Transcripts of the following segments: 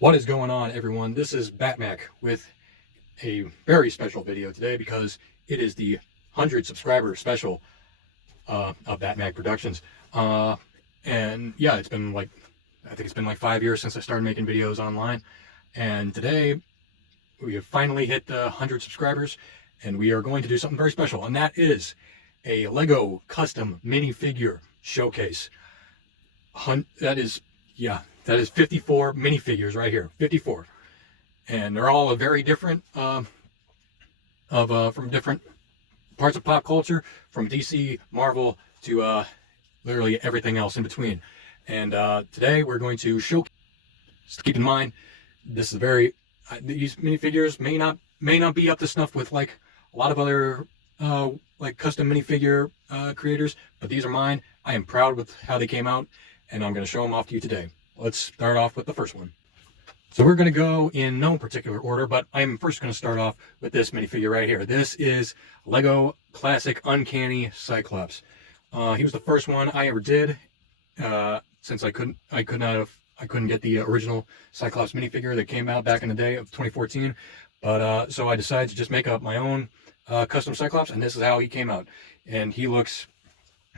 What is going on, everyone? This is Batmac with a very special video today because it is the 100 subscriber special of Batmac Productions. And yeah, I think it's been like 5 years since I started making videos online. And today we have finally hit the 100 subscribers, and we are going to do something very special, and that is a Lego Custom Minifigure Showcase. That is 54 minifigures right here, 54, and they're all very different, from different parts of pop culture, from DC, Marvel to literally everything else in between. And today we're going to showcase. Just keep in mind, this is these minifigures may not be up to snuff with like a lot of other like custom minifigure creators, but these are mine. I am proud with how they came out, and I'm going to show them off to you today. Let's start off with the first one. So we're going to go in no particular order, but I'm first going to start off with this minifigure right here. This is Lego Classic Uncanny Cyclops. He was the first one I ever did, since I couldn't get the original Cyclops minifigure that came out back in the day of 2014. But so I decided to just make up my own custom Cyclops, and this is how he came out. And he looks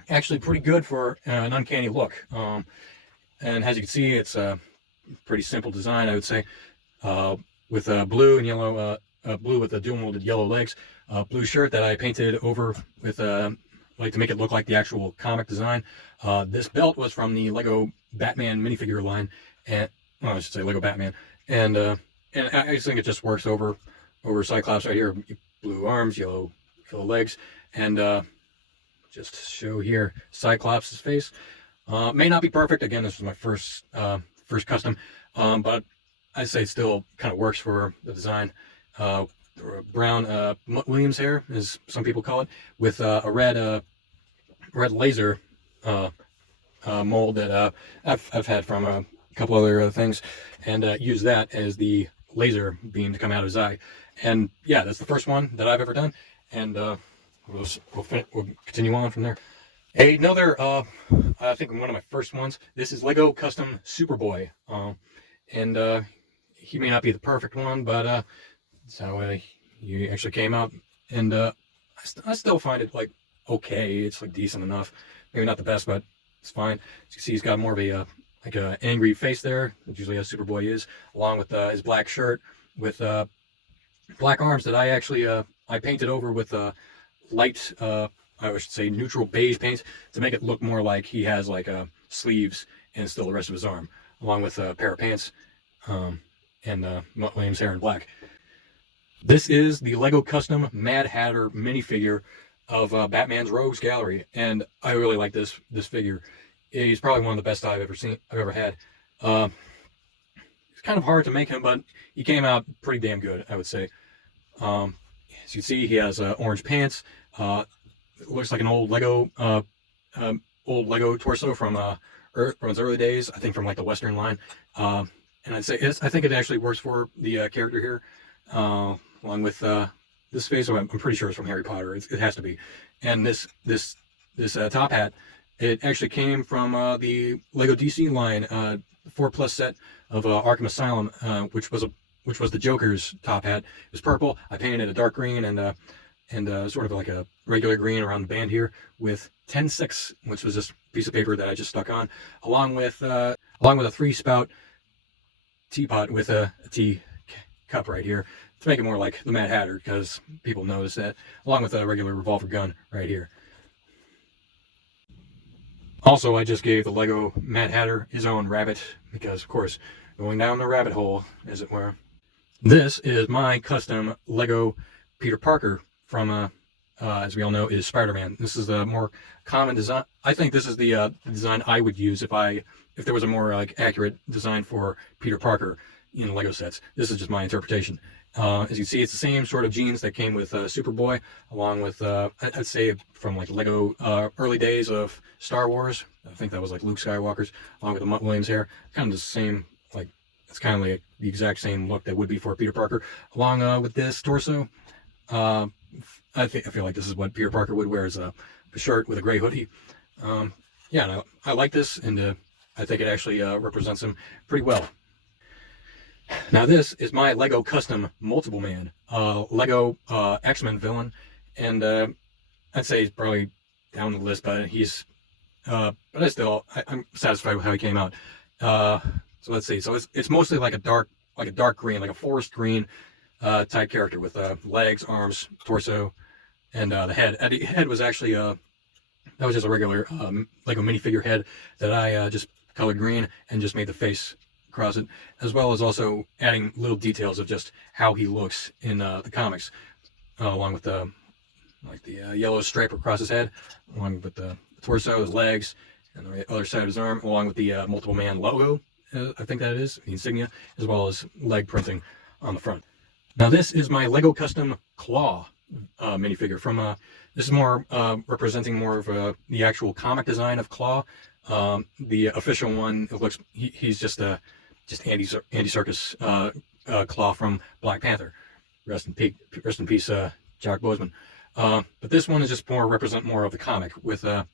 actually pretty good for an uncanny look. And as you can see, it's a pretty simple design, I would say, with blue and yellow, blue with the dual molded yellow legs, blue shirt that I painted over with like to make it look like the actual comic design. This belt was from the Lego Batman minifigure line, and well, I should say Lego Batman, and I just think it just works over Cyclops right here. Blue arms, yellow legs, and just show here Cyclops' face. May not be perfect. Again, this was my first custom, but I'd say it still kind of works for the design. Brown Williams hair, as some people call it, with a red laser mold that I've had from a couple other things, and use that as the laser beam to come out of his eye. And yeah, that's the first one that I've ever done, and we'll continue on from there. Another, I think one of my first ones, this is Lego Custom Superboy, and he may not be the perfect one, but that's how he actually came out, and I still find it like okay. It's like decent enough, maybe not the best, but it's fine. As you can see, he's got more of a like a angry face there, which usually a Superboy is, along with his black shirt with black arms that I actually I painted over with light, I should say neutral beige paint to make it look more like he has like sleeves and still the rest of his arm, along with a pair of pants, and Mutt Williams hair in black. This is the Lego Custom Mad Hatter minifigure of Batman's Rogues Gallery, and I really like this figure. He's probably one of the best I've ever had. It's kind of hard to make him, but he came out pretty damn good, I would say. As you can see, he has orange pants. It looks like an old Lego torso from his early days. I think from like the Western line. And I think it actually works for the character here, along with this face. I'm pretty sure it's from Harry Potter. It has to be. And this top hat, it actually came from the Lego DC line, 4+ set of Arkham Asylum, which was the Joker's top hat. It was purple. I painted it a dark green and sort of like a regular green around the band here with 10-6, which was this piece of paper that I just stuck on, along with a 3-spout teapot with a tea cup right here to make it more like the Mad Hatter, because people notice that, along with a regular revolver gun right here. Also, I just gave the Lego Mad Hatter his own rabbit, because of course, going down the rabbit hole, as it were. This is my custom Lego Peter Parker from, as we all know, is Spider-Man. This is the more common design. I think this is the design I would use if there was a more like accurate design for Peter Parker in Lego sets. This is just my interpretation. As you can see, it's the same sort of jeans that came with Superboy, along with I'd say from like Lego early days of Star Wars. I think that was like Luke Skywalker's, along with the Mutt Williams hair. Kind of the same, like it's kind of like the exact same look that would be for Peter Parker, along with this torso. I feel like this is what Peter Parker would wear, as a shirt with a gray hoodie. Yeah, no, I like this, and I think it actually represents him pretty well. Now this is my Lego Custom Multiple Man, Lego X-Men villain, and I'd say he's probably down the list, but I'm satisfied with how he came out. So let's see. So it's mostly like a dark green, like a forest green type character with legs, arms, torso, and the head. And the head was actually that was just a regular Lego minifigure head that I just colored green and just made the face across it, as well as also adding little details of just how he looks in the comics, along with the yellow stripe across his head, along with the torso, his legs, and the other side of his arm, along with the multiple man logo, I think that is, the insignia, as well as leg printing on the front. Now this is my Lego Custom Claw minifigure from, this is more representing more of the actual comic design of Claw. The official one, it looks, he's just Andy Serkis Claw from Black Panther. Rest in peace, Jack Boseman. But this one is just represent more of the comic with the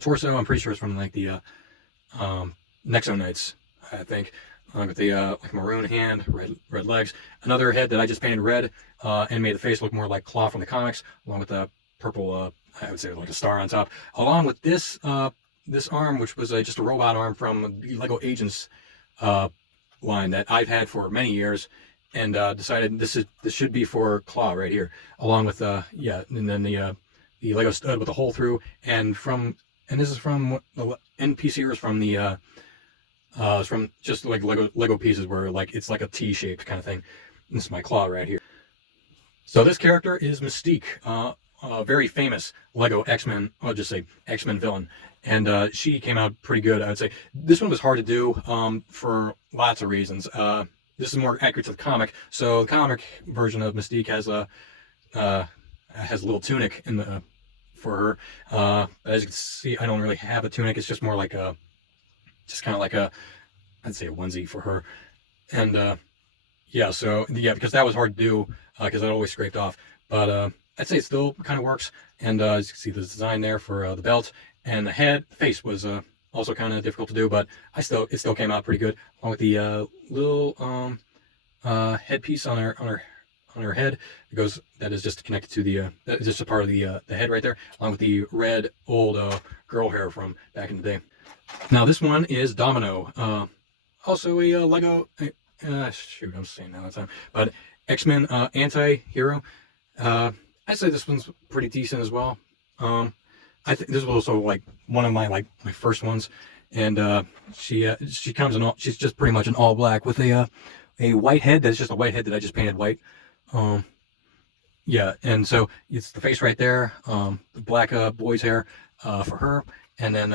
torso. I'm pretty sure it's from like the Nexo Knights, I think, with the like maroon hand, red legs. Another head that I just painted red and made the face look more like Claw from the comics, along with the purple, I would say like a star on top, along with this this arm, which was just a robot arm from the Lego Agents line that I've had for many years, and decided this should be for Claw right here, along with and then the Lego stud with a hole through, and this is from the NPC is from the from just like Lego pieces where like it's like a T-shaped kind of thing. This is my Claw right here. So this character is Mystique, a very famous Lego X-Men, I'll just say X-Men villain, and she came out pretty good, I would say. This one was hard to do for lots of reasons. This is more accurate to the comic. So the comic version of Mystique has a little tunic in the for her. As you can see, I don't really have a tunic. It's just more like just kind of like I'd say a onesie for her. And because that was hard to do because it always scraped off. But I'd say it still kind of works. And as you can see, the design there for the belt and the face was also kind of difficult to do, but it still came out pretty good, along with the little headpiece on her head that is just connected to the that is just a part of the head right there, along with the red old girl hair from back in the day. Now this one is Domino, also a Lego. Shoot, I'm saying that all the time, but X-Men anti-hero. I'd say this one's pretty decent as well. I think this was also like one of my first ones, and she comes in she's just pretty much an all black with a white head. That's just a white head that I just painted white. And so it's the face right there, the black boy's hair for her, and then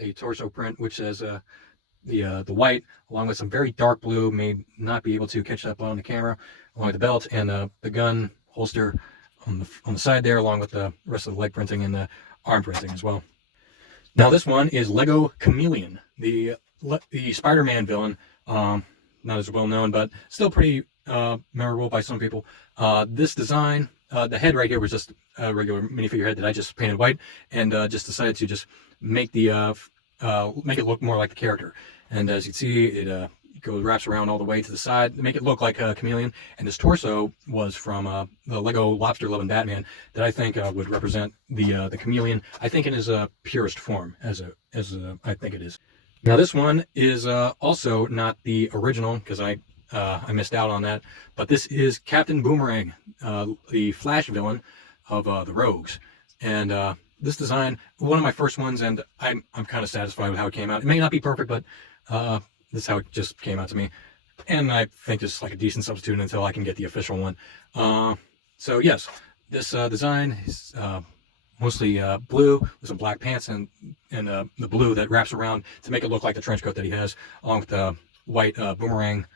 a torso print which says the white, along with some very dark blue, may not be able to catch up on the camera, along with the belt and the gun holster on the side there, along with the rest of the leg printing and the arm printing as well. Now this one is Lego Chameleon, the Spider-Man villain, not as well known, but still pretty memorable by some people. This design, the head right here was just a regular minifigure head that I just painted white, and just decided to just make make it look more like the character. And as you can see, it wraps around all the way to the side to make it look like a chameleon. And this torso was from the Lego Lobster Loving Batman that I think would represent the chameleon, I think in his purest form, as I think it is. Now this one is also not the original, because I missed out on that, but this is Captain Boomerang, the Flash villain of the Rogues. And this design, one of my first ones, and I'm kind of satisfied with how it came out. It may not be perfect, but this is how it just came out to me, and I think it's like a decent substitute until I can get the official one. So yes, this design is mostly blue with some black pants and the blue that wraps around to make it look like the trench coat that he has, along with the white boomerangs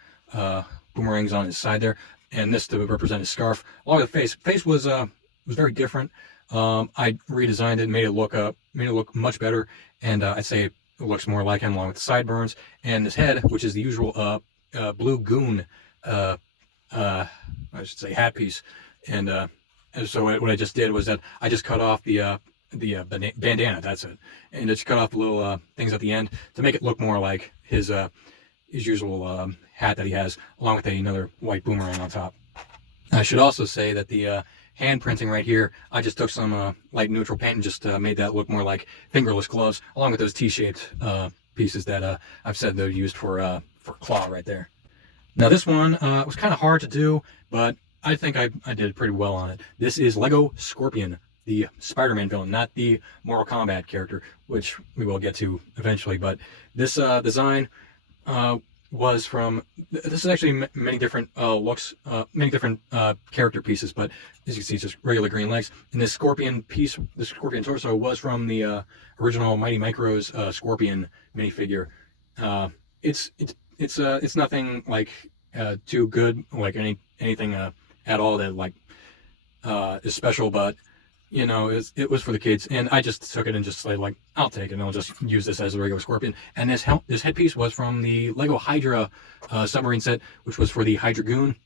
on his side there, and this to represent his scarf. Along with the face. Face was very different. I redesigned it, made it look much better, and I'd say it looks more like him, along with the sideburns and his head, which is the usual blue goon, I should say, hat piece. And so what I just did was that I just cut off the bandana. That's it, and just cut off the little things at the end to make it look more like his his usual hat that he has, along with another white boomerang on top. I should also say that the hand printing right here, I just took some light neutral paint and just made that look more like fingerless gloves, along with those T-shaped pieces that I've said they're used for claw right there. Now this one was kind of hard to do, but I think I did pretty well on it. This is Lego Scorpion, the Spider-Man villain, not the Mortal Kombat character, which we will get to eventually. But this design was from, this is actually many different looks, many different character pieces, but as you can see, it's just regular green legs. And this Scorpion piece, the Scorpion torso, was from the original Mighty Micros Scorpion minifigure. It's nothing like too good, like anything at all that like is special, but you know, it was for the kids, and I just took it and just said, like, I'll take it and I'll just use this as a regular Scorpion. And this headpiece was from the Lego Hydra submarine set, which was for the Hydra Goon,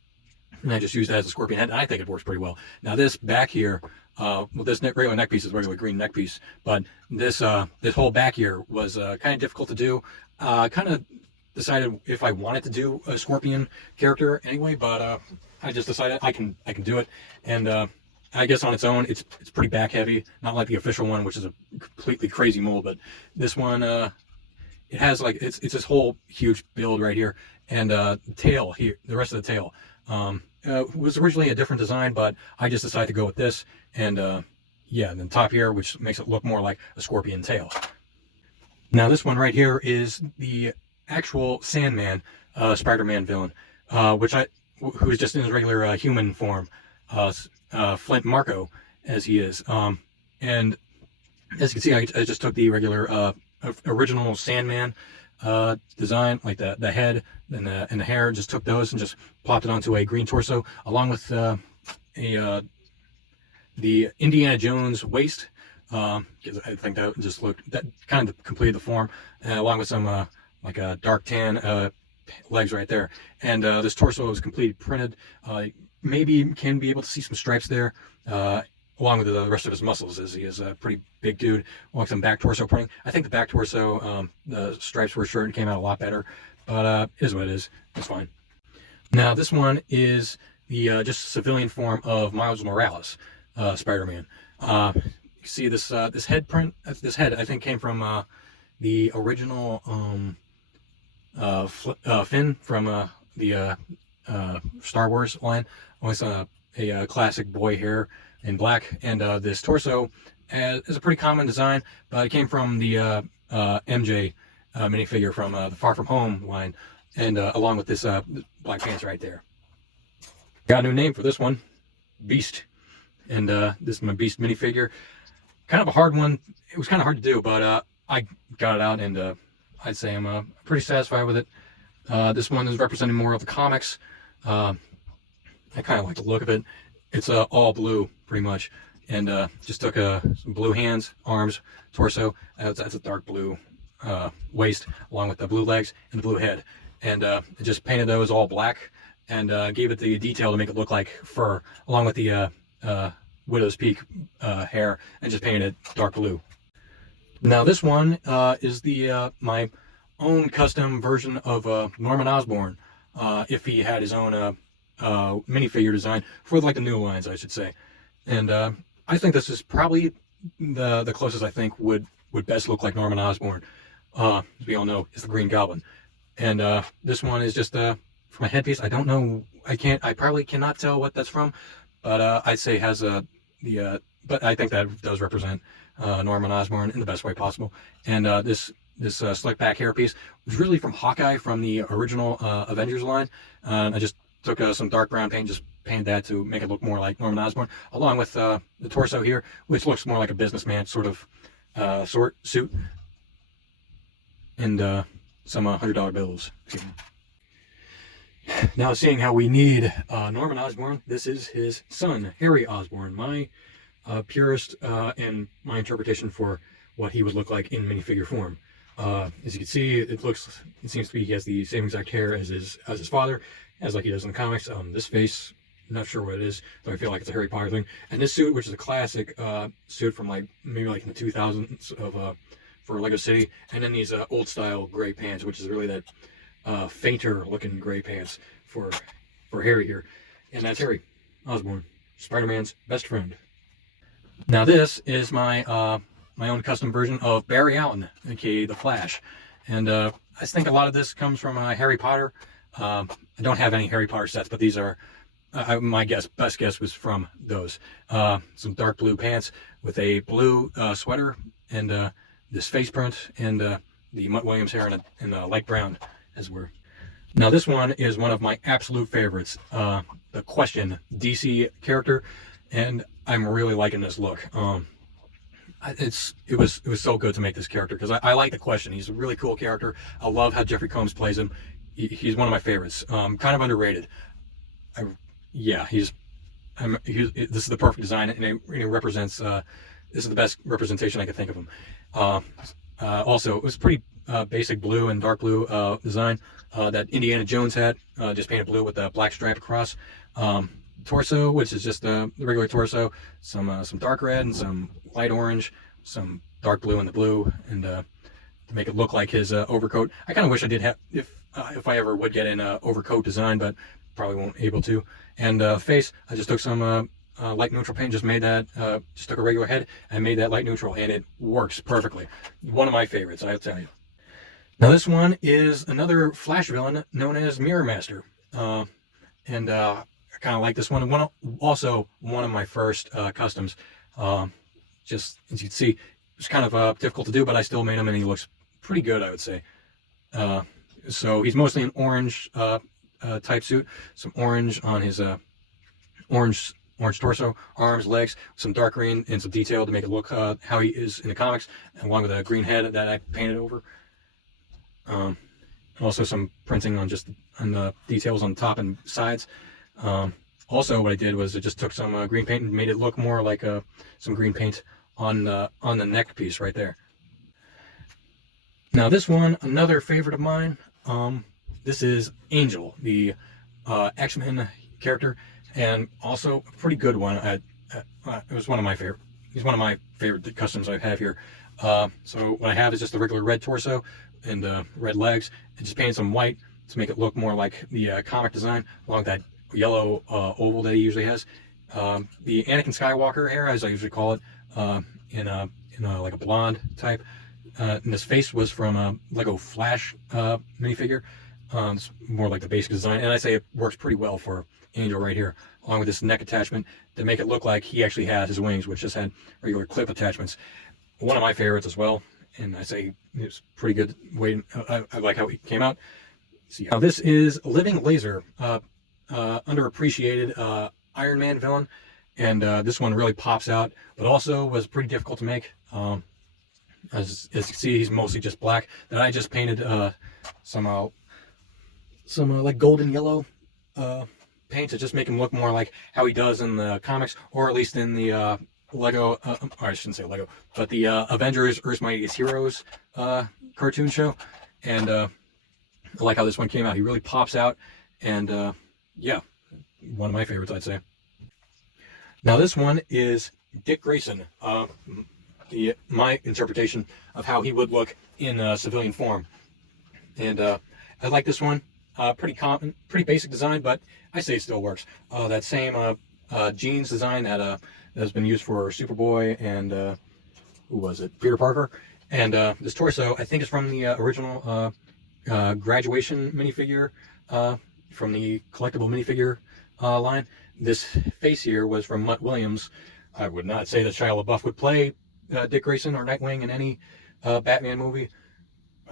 and I just used it as a Scorpion head, and I think it works pretty well. Now this back here, well, this regular neck piece is regular green neck piece, but this whole back here was kind of difficult to do. Kind of decided if I wanted to do a Scorpion character anyway, but I just decided I can do it, and I guess on its own, it's pretty back heavy, not like the official one, which is a completely crazy mold. But this one, it has like it's this whole huge build right here, and the tail here, the rest of the tail, was originally a different design, but I just decided to go with this, and yeah, and then top here, which makes it look more like a Scorpion tail. Now this one right here is the actual Sandman, Spider-Man villain, who is just in his regular human form. Flint Marco, as he is, and as you can see, I just took the regular original Sandman design, like the head and the hair, just took those and just plopped it onto a green torso, along with the Indiana Jones waist, because I think that just looked, that kind of completed the form, along with some like a dark tan legs right there, and this torso was completely printed. Maybe can be able to see some stripes there, along with the rest of his muscles, as he is a pretty big dude. Along with some back torso printing. I think the back torso, the stripes were short and came out a lot better, but it is what it is. It's fine. Now this one is the just civilian form of Miles Morales, Spider-Man. You see this this head print. This head I think came from the original Finn from the Star Wars line. Always a classic boy hair in black, and this torso is a pretty common design, but it came from the MJ minifigure from the Far From Home line, and along with this black pants right there. Got a new name for this one, Beast, and this is my Beast minifigure. Kind of a hard one. It was kind of hard to do, but I got it out, and I'd say I'm pretty satisfied with it. This one is representing more of the comics. I kind of like the look of it. It's all blue, pretty much, and just took some blue hands, arms, torso. That's a dark blue waist, along with the blue legs and the blue head, and just painted those all black, and gave it the detail to make it look like fur, along with the widow's peak hair, and just painted it dark blue. Now this one is the my own custom version of Norman Osborn, if he had his own minifigure design for like the new lines, I should say. And I think this is probably the closest I think would best look like Norman Osborn. As we all know, is the Green Goblin. And this one is just for my headpiece. I don't know. I probably cannot tell what that's from, but I'd say it has but I think that does represent Norman Osborn in the best way possible. And this slick back hairpiece was really from Hawkeye from the original Avengers line. I just took some dark brown paint, just painted that to make it look more like Norman Osborn, along with the torso here, which looks more like a businessman sort of suit, and some $100 bills. Now, seeing how we need Norman Osborn, this is his son, Harry Osborn, my purest and my interpretation for what he would look like in minifigure form. As you can see, it seems to be he has the same exact hair as his father, as like he does in the comics. This face, not sure what it is, though I feel like it's a Harry Potter thing. And this suit, which is a classic suit from like maybe like in the 2000s of for Lego City, and then these old style gray pants, which is really that fainter looking gray pants for Harry here. And that's Harry Osborn, Spider-Man's best friend. Now this is my my own custom version of Barry Allen, aka the Flash. And I think a lot of this comes from Harry Potter. I don't have any Harry Potter sets, but these are my best guess was from those. Some dark blue pants with a blue sweater and this face print and the Mutt Williams hair in a light brown as we're. Now this one is one of my absolute favorites, the Question DC character, and I'm really liking this look. It was so good to make this character because I like the Question. He's a really cool character. I love how Jeffrey Combs plays him. He's one of my favorites. Kind of underrated. This is the perfect design, and it represents. This is the best representation I could think of him. Also, it was pretty basic blue and dark blue design that Indiana Jones had, just painted blue with a black stripe across. Torso, which is just the regular torso, some dark red and some light orange, some dark blue in the blue, and to make it look like his overcoat. I kind of wish I did have, if I ever would get an overcoat design, but probably won't able to. And face, I just took some light neutral paint, just made that, just took a regular head and made that light neutral, and it works perfectly. One of my favorites, I'll tell you. Now this one is another Flash villain known as Mirror Master, and I kind of like this one. Also one of my first customs. Just as you can see, it's kind of difficult to do, but I still made him, and he looks pretty good, I would say. So he's mostly an orange type suit, some orange on his orange torso, arms, legs, some dark green and some detail to make it look how he is in the comics, along with a green head that I painted over. Also some printing on the details on the top and sides. Also what I did was I just took some green paint and made it look more like some green paint on the neck piece right there. Now this one, another favorite of mine. This is Angel, the X-Men character, and also a pretty good one. It was one of my favorite. He's one of my favorite customs I have here. So what I have is just a regular red torso and red legs, and just painted some white to make it look more like the comic design, along with that yellow oval that he usually has. The Anakin Skywalker hair, as I usually call it, in like a blonde type. And this face was from a Lego Flash minifigure. It's more like the basic design, and I say it works pretty well for Angel right here, along with this neck attachment to make it look like he actually had his wings, which just had regular clip attachments. One of my favorites as well, and I say it's pretty good way. I like how he came out. See, now this is Living Laser, underappreciated Iron Man villain, and this one really pops out, but also was pretty difficult to make. As you can see, he's mostly just black. Then I just painted some like golden yellow paint to just make him look more like how he does in the comics, or at least in the Lego, or I shouldn't say Lego, but the Avengers Earth's Mightiest Heroes cartoon show. And I like how this one came out. He really pops out, and yeah, one of my favorites, I'd say. Now this one is Dick Grayson. My interpretation of how he would look in civilian form, and I like this one. Pretty common, pretty basic design, but I say it still works. That same jeans design that has been used for Superboy and who was it? Peter Parker. And this torso, I think, is from the original graduation minifigure from the collectible minifigure line. This face here was from Mutt Williams. I would not say that Shia LaBeouf would play Dick Grayson or Nightwing in any Batman movie.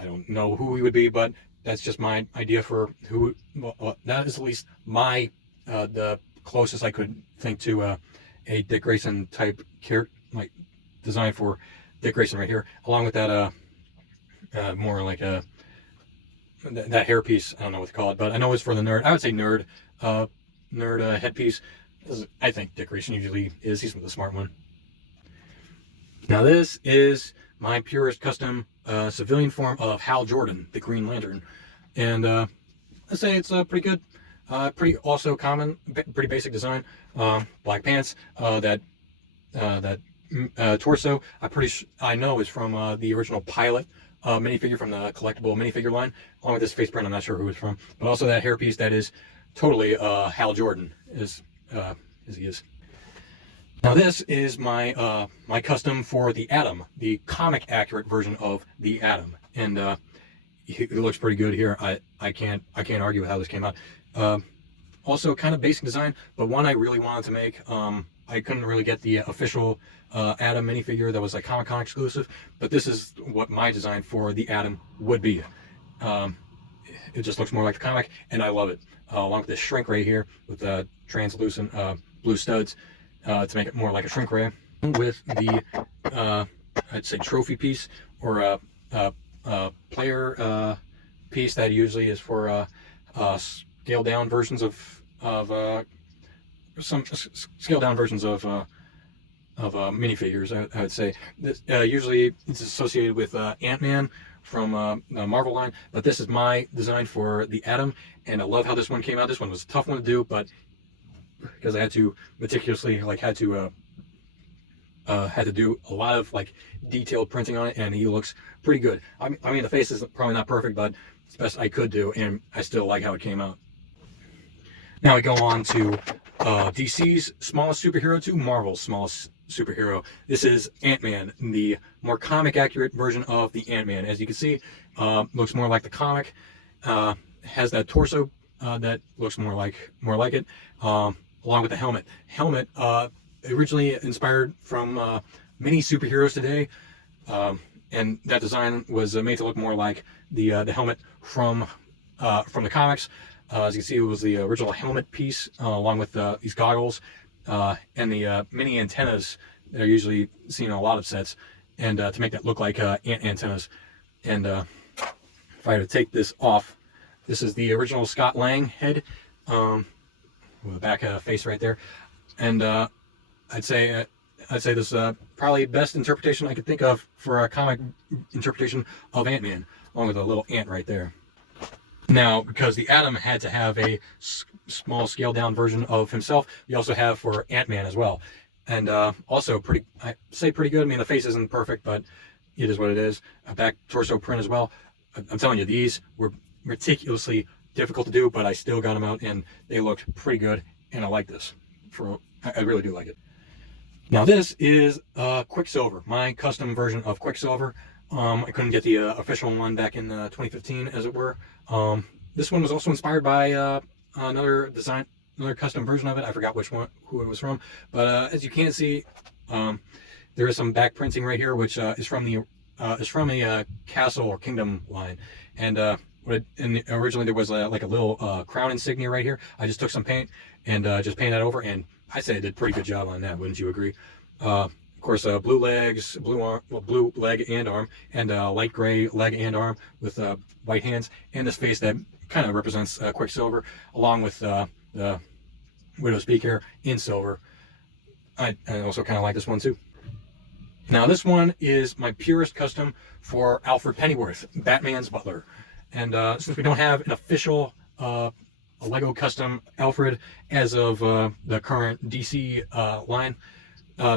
I don't know who he would be, but that's just my idea for who. Well, that is at least my the closest I could think to a Dick Grayson type character, like design for Dick Grayson right here, along with that more like that hairpiece. I don't know what to call it, but I know it's for the nerd. I would say nerd headpiece. I think Dick Grayson usually is. He's the smart one. Now this is my purest custom civilian form of Hal Jordan, the Green Lantern, and I say it's pretty good, pretty also common, pretty basic design. Black pants, that torso. I know is from the original pilot minifigure from the collectible minifigure line, along with this face print. I'm not sure who it's from, but also that hairpiece that is totally Hal Jordan, as he is. Now this is my my custom for the Atom, the comic accurate version of the Atom, and it looks pretty good here. I can't argue with how this came out. Also kind of basic design, but one I really wanted to make. I couldn't really get the official Atom minifigure that was like Comic-Con exclusive, but this is what my design for the Atom would be. It just looks more like the comic, and I love it. Along with this shrink ray here with the translucent blue studs to make it more like a shrink ray. With the, I'd say trophy piece, or a player piece that usually is for scaled down versions of some scaled down versions of minifigures. I would say this usually it's associated with Ant-Man from the Marvel line, but this is my design for the Atom, and I love how this one came out. This one was a tough one to do, but because I had to meticulously had to do a lot of like detailed printing on it, and he looks pretty good. I mean the face is probably not perfect, but it's the best I could do, and I still like how it came out. Now we go on to DC's smallest superhero to Marvel's smallest superhero. This is Ant-Man, the more comic accurate version of the Ant-Man. As you can see, looks more like the comic. Has that torso that looks more like it, along with the helmet. Helmet originally inspired from many superheroes today, and that design was made to look more like the helmet from the comics. As you can see, it was the original helmet piece, along with these goggles and the mini antennas that are usually seen in a lot of sets, and to make that look like ant antennas. And if I had to take this off, this is the original Scott Lang head, with the back face right there. And I'd say this is probably best interpretation I could think of for a comic interpretation of Ant-Man, along with a little ant right there. Now, because the Atom had to have a small scaled down version of himself, we also have for Ant-Man as well. And also pretty good. I mean, the face isn't perfect, but it is what it is. A back torso print as well. I'm telling you, these were meticulously difficult to do, but I still got them out, and they looked pretty good, and I like this. I really do like it. Now this is Quicksilver, my custom version of Quicksilver. I couldn't get the official one back in 2015, as it were. This one was also inspired by another custom version of it. I forgot who it was from, but as you can see, there is some back printing right here, which is from a Castle or Kingdom line, and originally there was like a little crown insignia right here. I just took some paint and just painted that over, and I say I did a pretty good job on that. Wouldn't you agree? Of course, blue legs, blue leg and arm, and light gray leg and arm with white hands, and this face that kind of represents Quicksilver, along with the Widow's Peak here in silver. I also kind of like this one too. Now this one is my purest custom for Alfred Pennyworth, Batman's butler. And since we don't have an official Lego Custom Alfred as of the current DC line,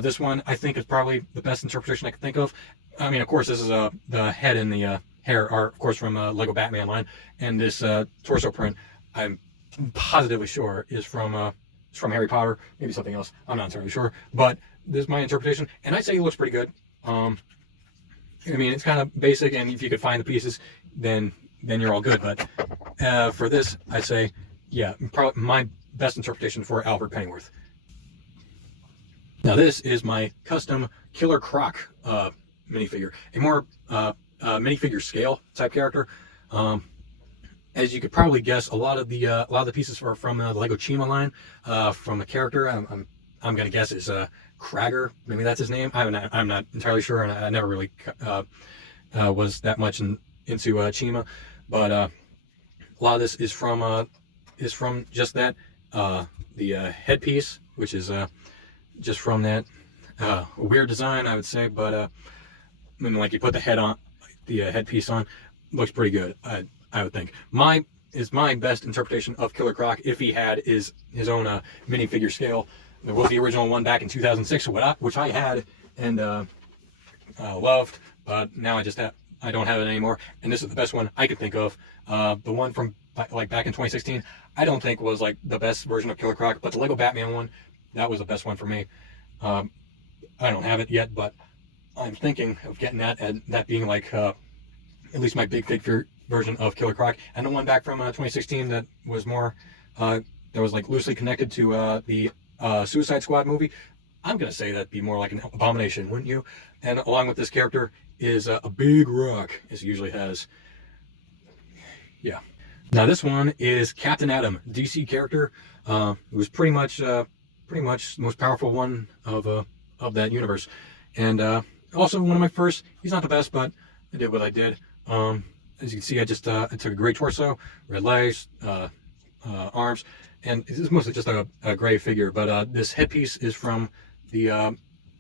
this one I think is probably the best interpretation I can think of. I mean, of course, this is the head and the hair are, of course, from Lego Batman line, and this torso print, I'm positively sure, is from Harry Potter, maybe something else. I'm not entirely sure, but this is my interpretation, and I'd say it looks pretty good. I mean, it's kind of basic, and if you could find the pieces, then you're all good. But for this, I'd say, yeah, probably my best interpretation for Alfred Pennyworth. Now this is my custom Killer Croc minifigure, a more minifigure scale type character. As you could probably guess, a lot of the pieces are from the Lego Chima line. From the character, I'm gonna guess is Kragger. Maybe that's his name. I'm not entirely sure, and I never really was that much into Chima. But a lot of this is from just that the headpiece, which is just from that weird design, I would say. But I mean, like you put the headpiece on, looks pretty good. I would think. My best interpretation of Killer Croc, if he had his own minifigure scale. There was the original one back in 2006, which I had and loved, but now I just I don't have it anymore, and this is the best one I could think of. The one from like back in 2016, I don't think was like the best version of Killer Croc, but the Lego Batman one, that was the best one for me. I don't have it yet, but I'm thinking of getting that, and that being like at least my big figure version of Killer Croc. And the one back from 2016 that was more that was like loosely connected to the Suicide Squad movie. I'm gonna say that'd be more like an Abomination, wouldn't you? And along with this character is a big rock, as he usually has. Yeah. Now this one is Captain Atom, DC character. It was pretty much the most powerful one of that universe, and also one of my first. He's not the best, but I did what I did. As you can see, I took a gray torso, red legs, arms, and this is mostly just a gray figure. But this headpiece is from the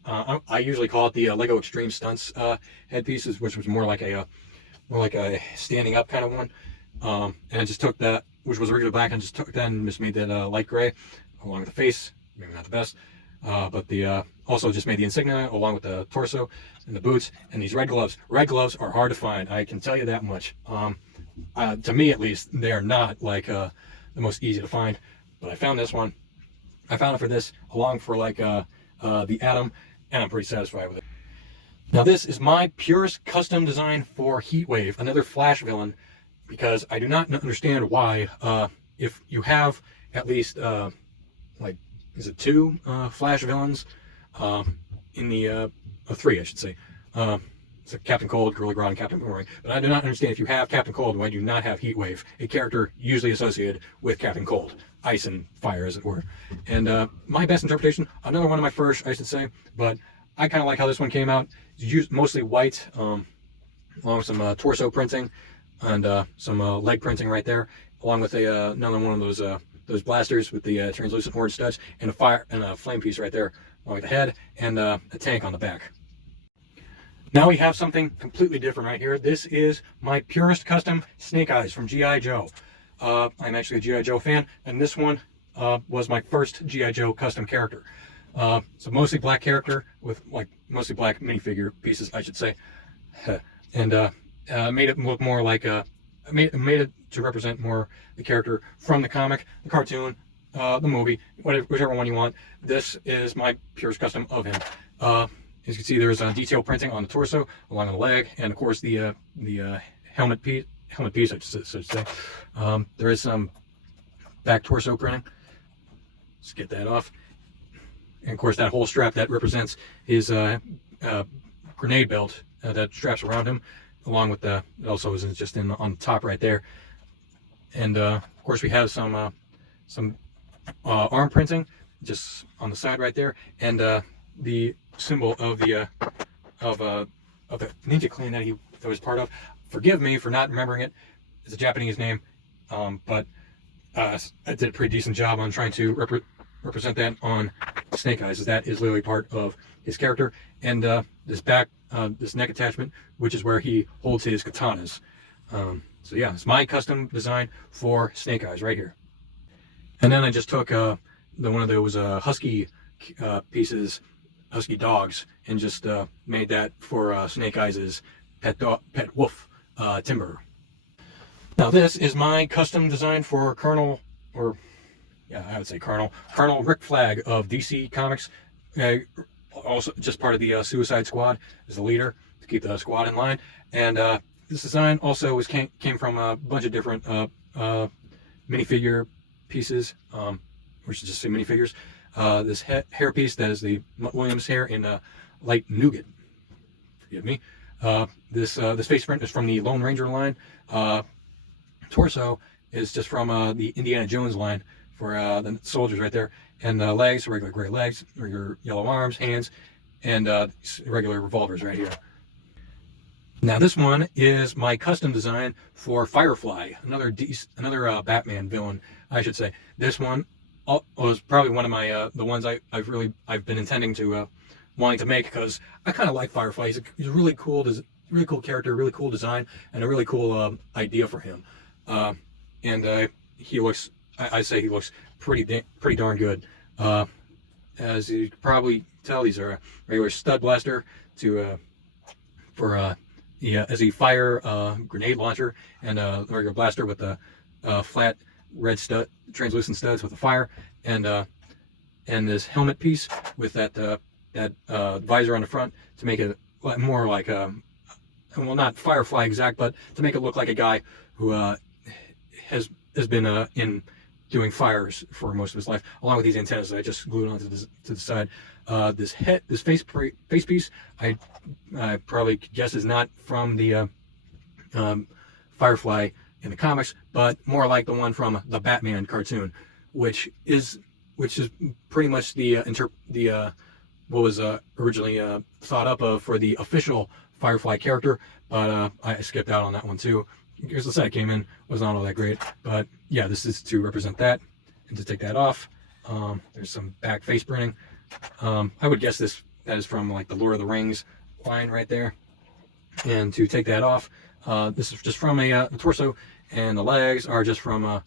I usually call it the Lego Extreme Stunts headpieces, which was more like a standing up kind of one. And I just took that, which was originally black, and just took that and just made that light gray along with the face. Maybe not the best, but the also just made the insignia along with the torso and the boots and these red gloves. Red gloves are hard to find, I can tell you that much. To me at least, they are not like the most easy to find, but I found this one. I found it for this along for like the Atom, and I'm pretty satisfied with it. Now this is my purest custom design for Heatwave, another Flash villain, because I do not understand why, if you have at least like, is it 2 Flash villains in the 3, I should say. It's like Captain Cold, Gorilla Grodd, and Captain Boomerang. But I do not understand, if you have Captain Cold, why do you not have Heatwave, a character usually associated with Captain Cold, ice and fire, as it were. And my best interpretation, another one of my first, I should say, but I kind of like how this one came out. It's used mostly white, along with some torso printing and some leg printing right there, along with another one of those blasters with the translucent orange studs, and a flame piece right there along with the head, and a tank on the back. Now we have something completely different right here. This is my purest custom Snake Eyes from G.I. Joe. I'm actually a G.I. Joe fan, and this one was my first G.I. Joe custom character. It's a mostly black character with like mostly black minifigure pieces, I should say, and made it look more like made it to represent more the character from the comic, the cartoon, the movie, whichever one you want. This is my purest custom of him. As you can see, there's detail printing on the torso, along the leg, and of course the helmet piece, I should say. There is some back torso printing. Let's get that off. And of course that whole strap that represents his grenade belt that straps around him, along with it also is just on the top right there. And of course we have some arm printing just on the side right there, and the symbol of the ninja clan that was part of. Forgive me for not remembering it. It's a Japanese name, but I did a pretty decent job on trying to represent that on Snake Eyes, as that is literally part of his character. And this neck attachment, which is where he holds his katanas. So yeah, it's my custom design for Snake Eyes right here. And then I just took one of those husky pieces, husky dogs, and just made that for Snake Eyes' pet wolf, Timber. Now this is my custom design for Colonel Rick Flag of DC Comics. Also just part of the Suicide Squad, as the leader to keep the squad in line. And this design also came from a bunch of different minifigure pieces, which is just say minifigures. This hair piece that is the Williams hair in light nougat. Forgive me. This face print is from the Lone Ranger line. Torso is just from the Indiana Jones line for the soldiers right there. And legs, regular gray legs, regular yellow arms, hands, and regular revolvers right here. Now this one is my custom design for Firefly, another Batman villain, I should say. This one was probably one of my the ones I've been intending to wanting to make, because I kind of like Firefly. He's a really cool character, really cool design, and a really cool idea for him. And he looks, I say he looks pretty darn good. As you can probably tell, these are a regular stud blaster for as a fire grenade launcher and a regular blaster with a flat red translucent studs with a fire, and this helmet piece with that visor on the front to make it more like well, not Firefly exact, but to make it look like a guy who has been in doing fires for most of his life, along with these antennas that I just glued onto to the side. This face piece, I probably could guess is not from the Firefly in the comics, but more like the one from the Batman cartoon, which is pretty much the what was originally thought up of for the official Firefly character, but I skipped out on that one too because the set it came in was not all that great. But yeah, this is to represent that, and to take that off, there's some back face printing. I would guess that is from like the Lord of the Rings line right there. And to take that off, this is just from a torso, and the legs are just from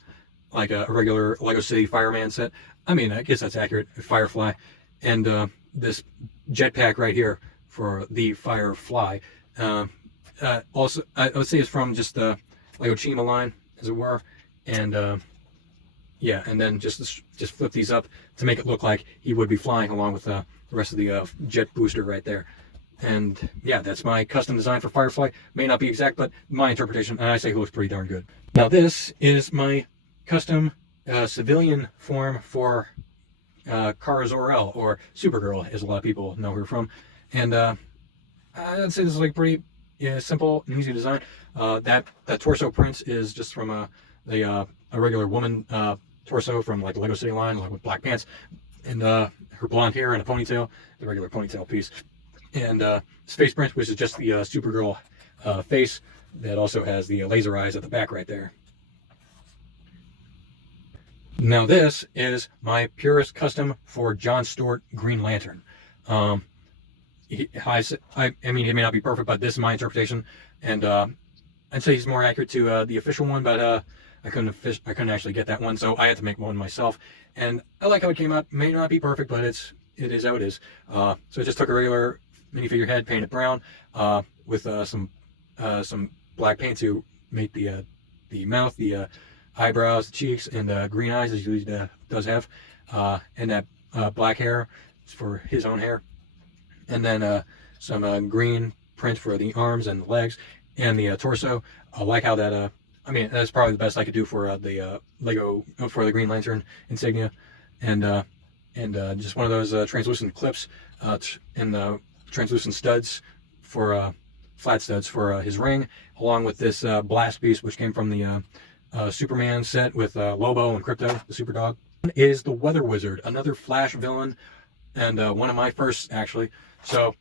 like a regular Lego City Fireman set. I mean, I guess that's accurate, Firefly. And this jetpack right here for the Firefly. Also, I would say it's from just the Lego Chima line, as it were. And yeah, and then just flip these up to make it look like he would be flying along with the rest of the jet booster right there. And yeah, that's my custom design for Firefly. May not be exact, but my interpretation, and I say it looks pretty darn good. Now this is my custom civilian form for Kara Zor-El, or Supergirl, as a lot of people know her from. And I'd say this is like pretty simple and easy design. That torso print is just from a regular woman torso from like the Lego City line, like with black pants, and her blonde hair and a ponytail, the regular ponytail piece. And this face print, which is just the Supergirl face, that also has the laser eyes at the back right there. Now this is my purest custom for John Stewart Green Lantern. I mean, he may not be perfect, but this is my interpretation, and I'd say he's more accurate to the official one, but I couldn't actually get that one, so I had to make one myself. And I like how it came out. May not be perfect, but it is how it is. So I just took a regular minifigure head, painted brown, with some black paint to make the mouth, the eyebrows, the cheeks, and green eyes, as he usually does have, and that black hair for his own hair, and then some green print for the arms and the legs and the torso. I like how that I mean, that's probably the best I could do for the Lego, for the Green Lantern insignia, and just one of those translucent clips and the translucent studs for flat studs for his ring, along with this blast piece, which came from the Superman set with Lobo and Crypto, the super dog. Is the Weather Wizard, another Flash villain, and one of my first actually. So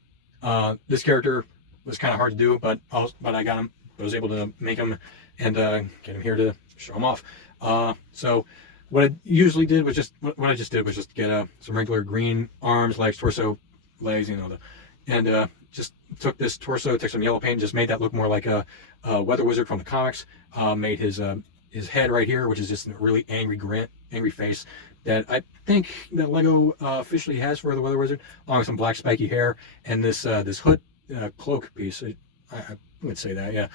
this character was kind of hard to do, but I got him. I was able to make him and get him here to show him off. So what I usually did was just get some regular green arms, legs, torso, legs, and just took this torso, took some yellow paint, just made that look more like a Weather Wizard from the comics. Made his head right here, which is just a really angry face that I think that Lego officially has for the Weather Wizard, along with some black spiky hair and this hood cloak piece. I would say that, yeah.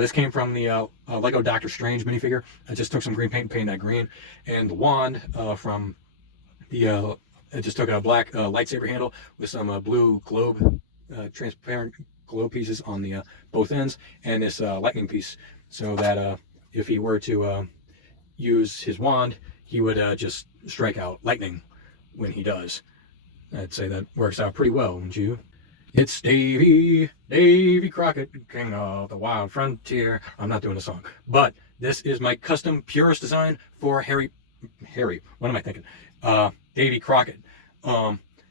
This came from the Lego Doctor Strange minifigure. I just took some green paint and painted that green. And the wand from the, I just took a black lightsaber handle with some blue globe, transparent globe pieces on the both ends, and this lightning piece, so that if he were to use his wand, he would just strike out lightning when he does. I'd say that works out pretty well, wouldn't you? It's Davy Crockett, king of the wild frontier. I'm not doing a song, but this is my custom purist design for Harry, what am I thinking? Davy Crockett.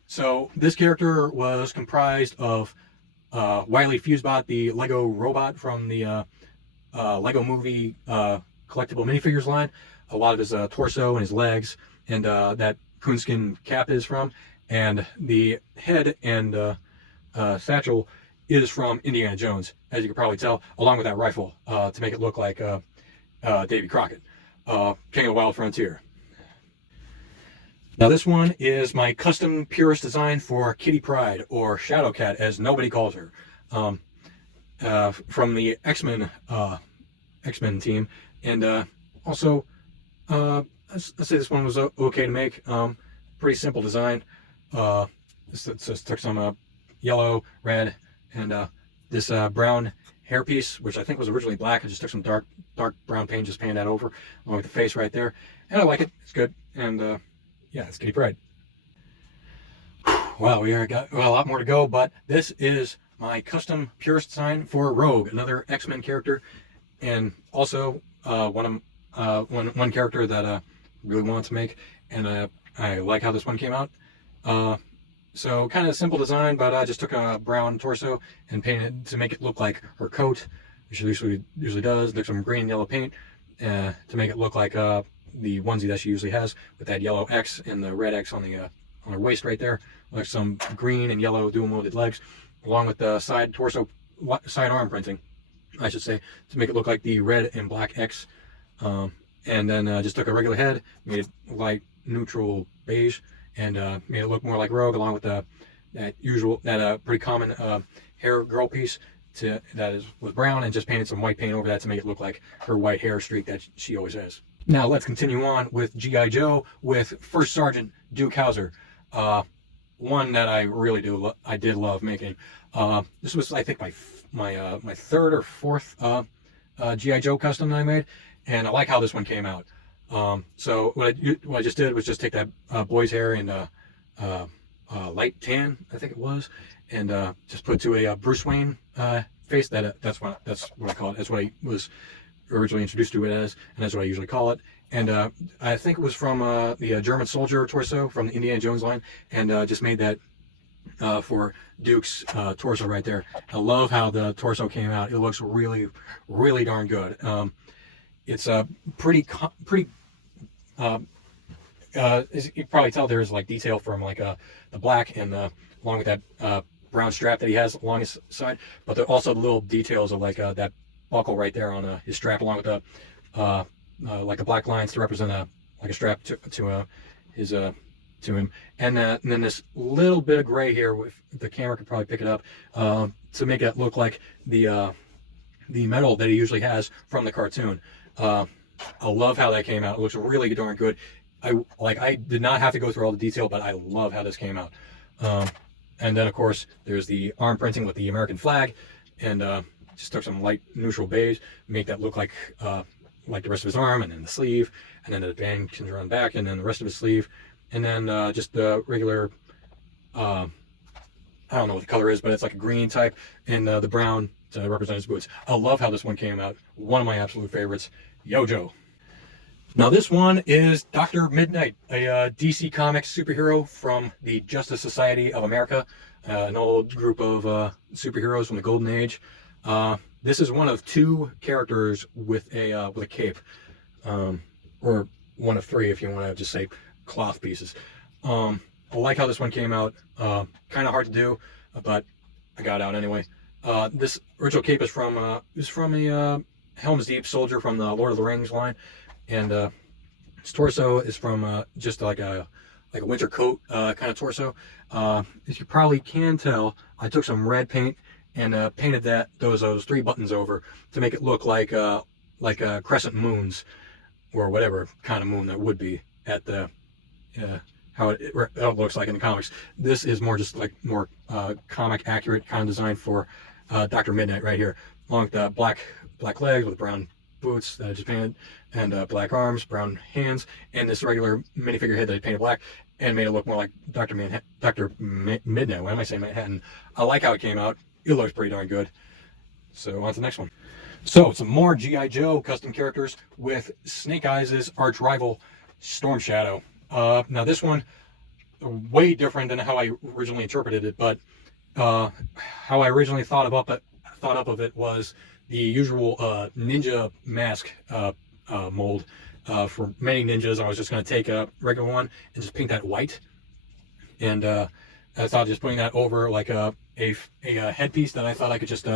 So this character was comprised of Wily Fusebot, the Lego robot from the Lego movie collectible minifigures line. A lot of his torso and his legs, and that coonskin cap is from, and the head and satchel is from Indiana Jones, as you can probably tell, along with that rifle to make it look like Davy Crockett, king of the wild frontier. Now this one is my custom purist design for Kitty Pryde, or Shadow Cat, as nobody calls her. from the X-Men team, and also let's say this one was okay to make. Pretty simple design. Just took some yellow, red, and this brown hairpiece, which I think was originally black. I just took some dark brown paint, just painted that over along with the face right there, and I like it. It's good, and yeah, it's Kitty Pride. Well, we got a lot more to go, but this is my custom purist design for Rogue, another X-Men character, and also one character that I really wanted to make, and I like how this one came out. So kind of simple design, but I just took a brown torso and painted to make it look like her coat, which she usually does. Took some green and yellow paint to make it look like the onesie that she usually has, with that yellow X and the red X on her waist right there. Like some green and yellow dual molded legs, along with the side arm printing, I should say, to make it look like the red and black X. And then just took a regular head, made it light neutral beige, and made it look more like Rogue, along with that pretty common hair girl piece was brown, and just painted some white paint over that to make it look like her white hair streak that she always has. Now let's continue on with G.I. Joe with First Sergeant Duke Hauser. One that I really did love making. This was, I think, my third or fourth G.I. Joe custom that I made, and I like how this one came out. So what I just did was just take that boy's hair in light tan, I think it was, and just put to a Bruce Wayne face. That's what I call it. That's what I was originally introduced to it as, and that's what I usually call it. And I think it was from the German soldier torso from the Indiana Jones line, and just made that for Duke's torso right there. I love how the torso came out. It looks really, really darn good. It's as you can probably tell, there's like detail from like the black and along with that brown strap that he has along his side, but there are also the little details of like that buckle right there on his strap, along with the like the black lines to represent like a strap to him, and then this little bit of gray here, with the camera could probably pick it up, to make it look like the metal that he usually has from the cartoon. I love how that came out. It looks really darn good. I did not have to go through all the detail, but I love how this came out. And then of course there's the arm printing with the American flag, and just took some light neutral beige, make that look like the rest of his arm, and then the sleeve, and then the band can run back, and then the rest of his sleeve, and then just the regular, I don't know what the color is, but it's like a green type, and the brown to represent his boots. I love how this one came out. One of my absolute favorites, Yo-Jo. Now this one is Dr. Midnight, a DC Comics superhero from the Justice Society of America, an old group of superheroes from the Golden Age. This is one of two characters with a cape, or one of three if you want to just say cloth pieces. I like how this one came out. Kind of hard to do, but I got it out anyway. This original cape is from a Helm's Deep soldier from the Lord of the Rings line, and his torso is from just like a winter coat kind of torso. As you probably can tell, I took some red paint and painted those three buttons over to make it look like crescent moons, or whatever kind of moon that would be at the how it looks like in the comics. This is more just like more comic accurate kind of design for Dr. Midnight right here, along with the black legs with brown boots that I just painted, and black arms, brown hands, and this regular minifigure head that I painted black and made it look more like Dr. Midnight. Why am I saying Manhattan? I like how it came out. It looks pretty darn good. So on to the next one. So some more G.I. Joe custom characters with Snake Eyes' arch rival, Storm Shadow. Now this one, way different than how I originally interpreted it, but how I originally thought up of it was the usual ninja mask mold. For many ninjas, I was just going to take a regular one and just paint that white, and I thought just putting that over like a headpiece that I thought I could just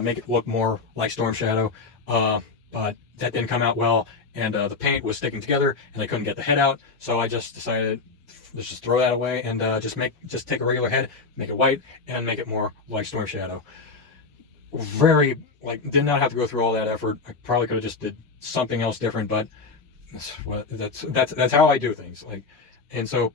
make it look more like Storm Shadow, but that didn't come out well, and the paint was sticking together, and I couldn't get the head out, so I just decided let's just throw that away and just take a regular head, make it white, and make it more like Storm Shadow. very, like, did not have to go through all that effort. I probably could have just did something else different, but that's how I do things. Like, and so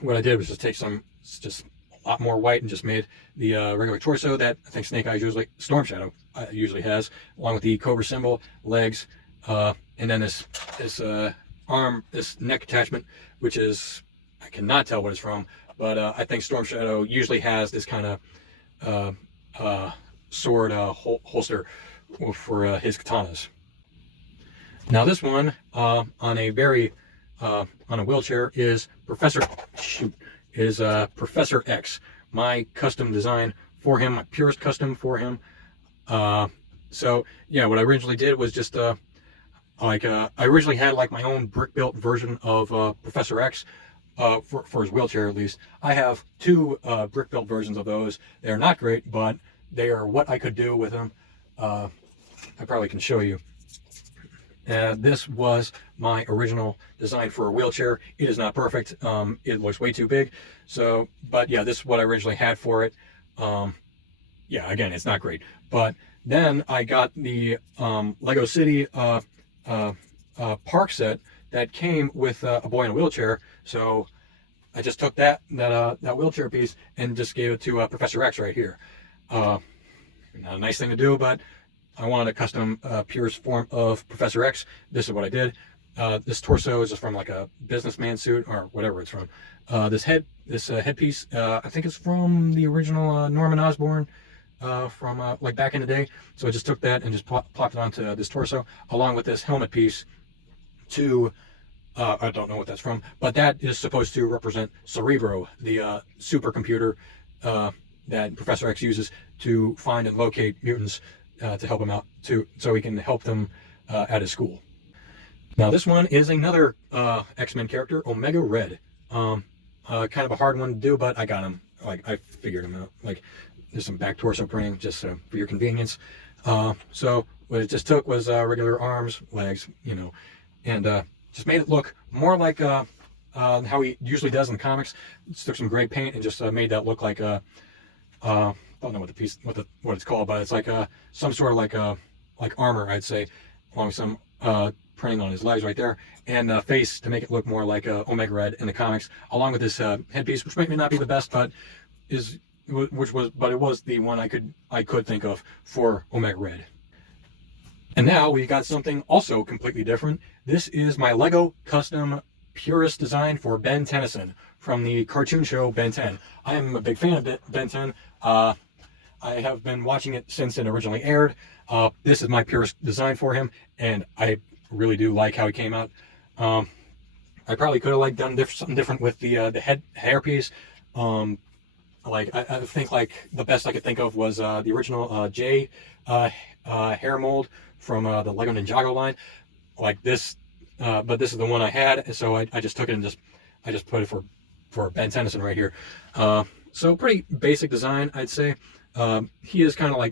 what I did was just take just a lot more white and just made the regular torso that I think Snake Eyes Storm Shadow usually has, along with the Cobra symbol, legs, and then this arm, this neck attachment, which is, I cannot tell what it's from, but I think Storm Shadow usually has this kind of sword holster for his katanas. Now this one on a wheelchair is Professor X, my custom design for him, my purest custom for him. So yeah, what I originally did was just I originally had like my own brick built version of Professor X. For his wheelchair, at least. I have two brick built versions of those. They're not great, but they are what I could do with them. I probably can show you. This was my original design for a wheelchair. It is not perfect. It looks way too big. So, but yeah, this is what I originally had for it. Yeah, again, it's not great. But then I got the Lego City park set that came with a boy in a wheelchair. So I just took that wheelchair piece and just gave it to Professor X right here. Not a nice thing to do, but I wanted a custom purest form of Professor X. This is what I did. This torso is just from like a businessman suit or whatever it's from. This headpiece, I think it's from the original Norman Osborn from like back in the day. So I just took that and just plopped it onto this torso, along with this helmet piece to I don't know what that's from, but that is supposed to represent Cerebro, the supercomputer that Professor X uses to find and locate mutants to help him out, so he can help them at his school. Now this one is another X-Men character, Omega Red. Kind of a hard one to do, but I got him. Like, I figured him out. Like, there's some back torso printing just for your convenience. So what it just took was regular arms, legs, and just made it look more like how he usually does in the comics. Just took some gray paint and just made that look like I don't know what it's called, but it's like some sort of like armor, I'd say, along with some printing on his legs right there, and face to make it look more like Omega Red in the comics, along with this headpiece, which may not be the best, but it was the one I could think of for Omega Red. And now we got something also completely different. This is my Lego Custom Purist design for Ben Tennyson from the cartoon show Ben 10. I am a big fan of Ben 10. I have been watching it since it originally aired. This is my purist design for him, and I really do like how he came out. I probably could have done something different with the hairpiece. I think the best I could think of was the original J hair mold from the Lego Ninjago line, like this. But this is the one I had, so I just took it and I just put it for Ben Tennyson right here. So pretty basic design, I'd say. He is kind of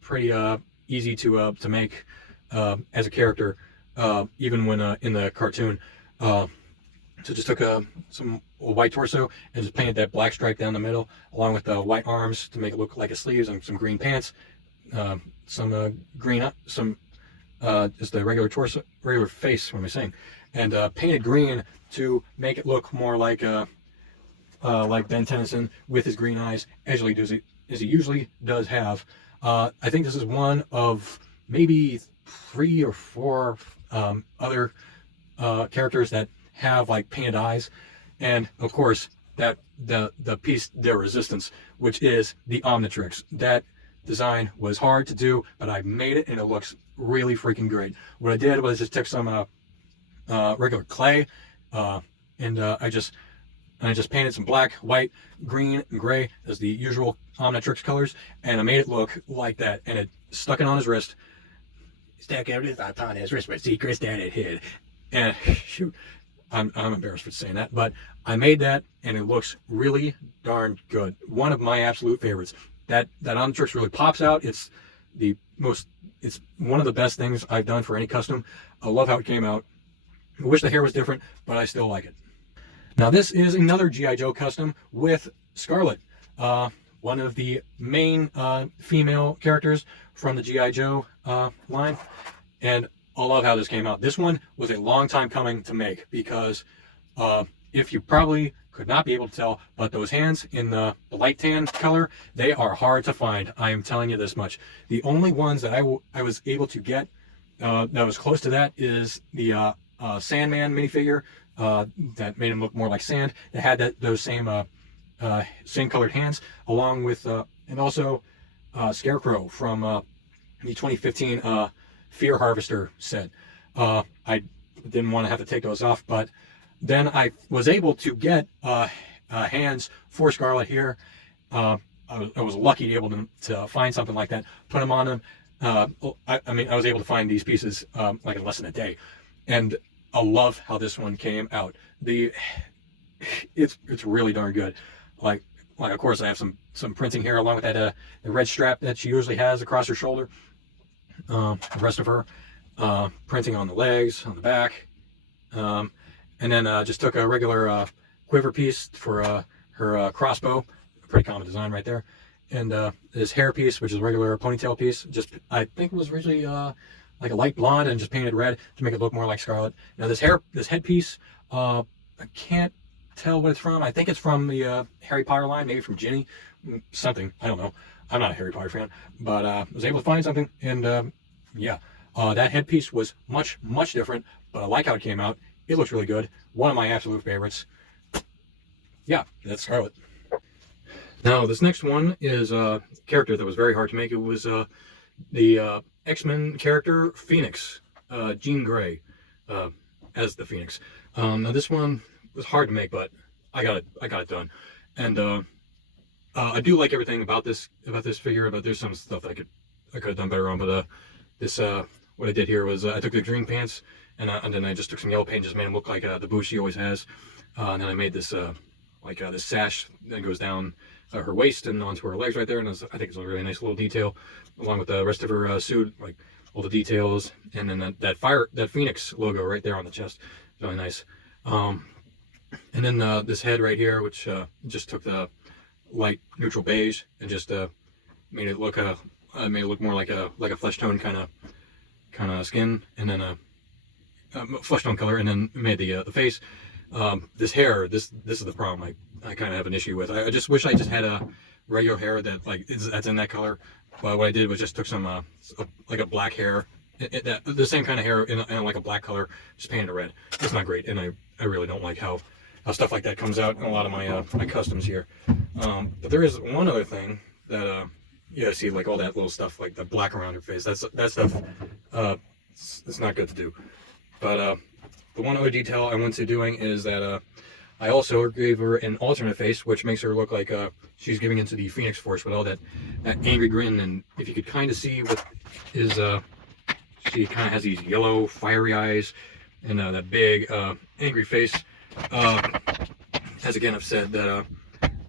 pretty easy to make as a character, even when in the cartoon. So just took a white torso and just painted that black stripe down the middle, along with the white arms to make it look like his sleeves, and some green pants, some green, just the regular torso, regular face. What am I saying? And painted green to make it look more like Ben Tennyson with his green eyes, as he usually does have. I think this is one of maybe 3 or 4 other characters that have painted eyes, and of course that the piece de resistance, which is the Omnitrix. That design was hard to do, but I made it and it looks really freaking great. What I did was just took some regular clay, and I just painted some black, white, green, and gray as the usual Omnitrix colors, and I made it look like that, and it stuck it on his wrist. Stuck it on his wrist, but secrets that it hid. And shoot, I'm embarrassed for saying that, but I made that, and it looks really darn good. One of my absolute favorites. That Omnitrix really pops out. It's one of the best things I've done for any custom. I love how it came out. I wish the hair was different, but I still like it. Now this is another G.I. Joe custom with Scarlet. one of the main female characters from the G.I. Joe line. And I love how this came out. This one was a long time coming to make because if you probably could not be able to tell, but those hands in the light tan color, they are hard to find. I am telling you this much. The only ones that I was able to get that was close to that is the Sandman minifigure that made him look more like sand. That had those same colored hands, along with and also Scarecrow from the 2015 Fear Harvester set. I didn't want to have to take those off, but then I was able to get hands for Scarlet here. I was lucky to be able to find something like that, put them on them. I mean, I was able to find these pieces like in less than a day, and I love how this one came out. It's really darn good. Like of course I have some printing here along with that the red strap that she usually has across her shoulder. The rest of her printing on the legs, on the back. And then just took a regular quiver piece for her crossbow, pretty common design right there, and this hair piece, which is a regular ponytail piece. Just I think it was originally like a light blonde and just painted red to make it look more like Scarlet. Now this headpiece, I can't tell what it's from. I think it's from the Harry Potter line, maybe from Ginny, something. I don't know. I'm not a Harry Potter fan, but I was able to find something, and yeah, that headpiece was much different, but I like how it came out. It looks really good. One of my absolute favorites. Yeah, that's Scarlet. Now, this next one is a character that was very hard to make. It was the X-Men character Phoenix, Jean Grey, as the Phoenix. Now, this one was hard to make, but I got it done. And I do like everything about this figure, but there's some stuff I could have done better on. But this what I did here was I took the green pants and then I just took some yellow paint and just made him look like the boots she always has. And then I made this this sash that goes down her waist and onto her legs right there, and I think it's a really nice little detail, along with the rest of her suit, like all the details, and then that Phoenix logo right there on the chest, really nice. And then this head right here, which just took the light neutral beige and just made it look more like a flesh tone kind of skin, and then a flesh tone color, and then made the face. This hair, this is the problem I kind of have an issue with. I just wish I just had a regular hair that's in that color. But what I did was just took some like a black hair, the same kind of hair in like a black color, just painted it red. It's not great, and I really don't like how stuff like that comes out in a lot of my customs here. But there is one other thing that you see, like all that little stuff, like the black around her face. That stuff, it's not good to do. But the one other detail I went to doing is that I also gave her an alternate face, which makes her look like she's giving into the Phoenix Force with all that angry grin. And if you could kind of see what is, she kind of has these yellow, fiery eyes and that big, angry face. As again, I've said that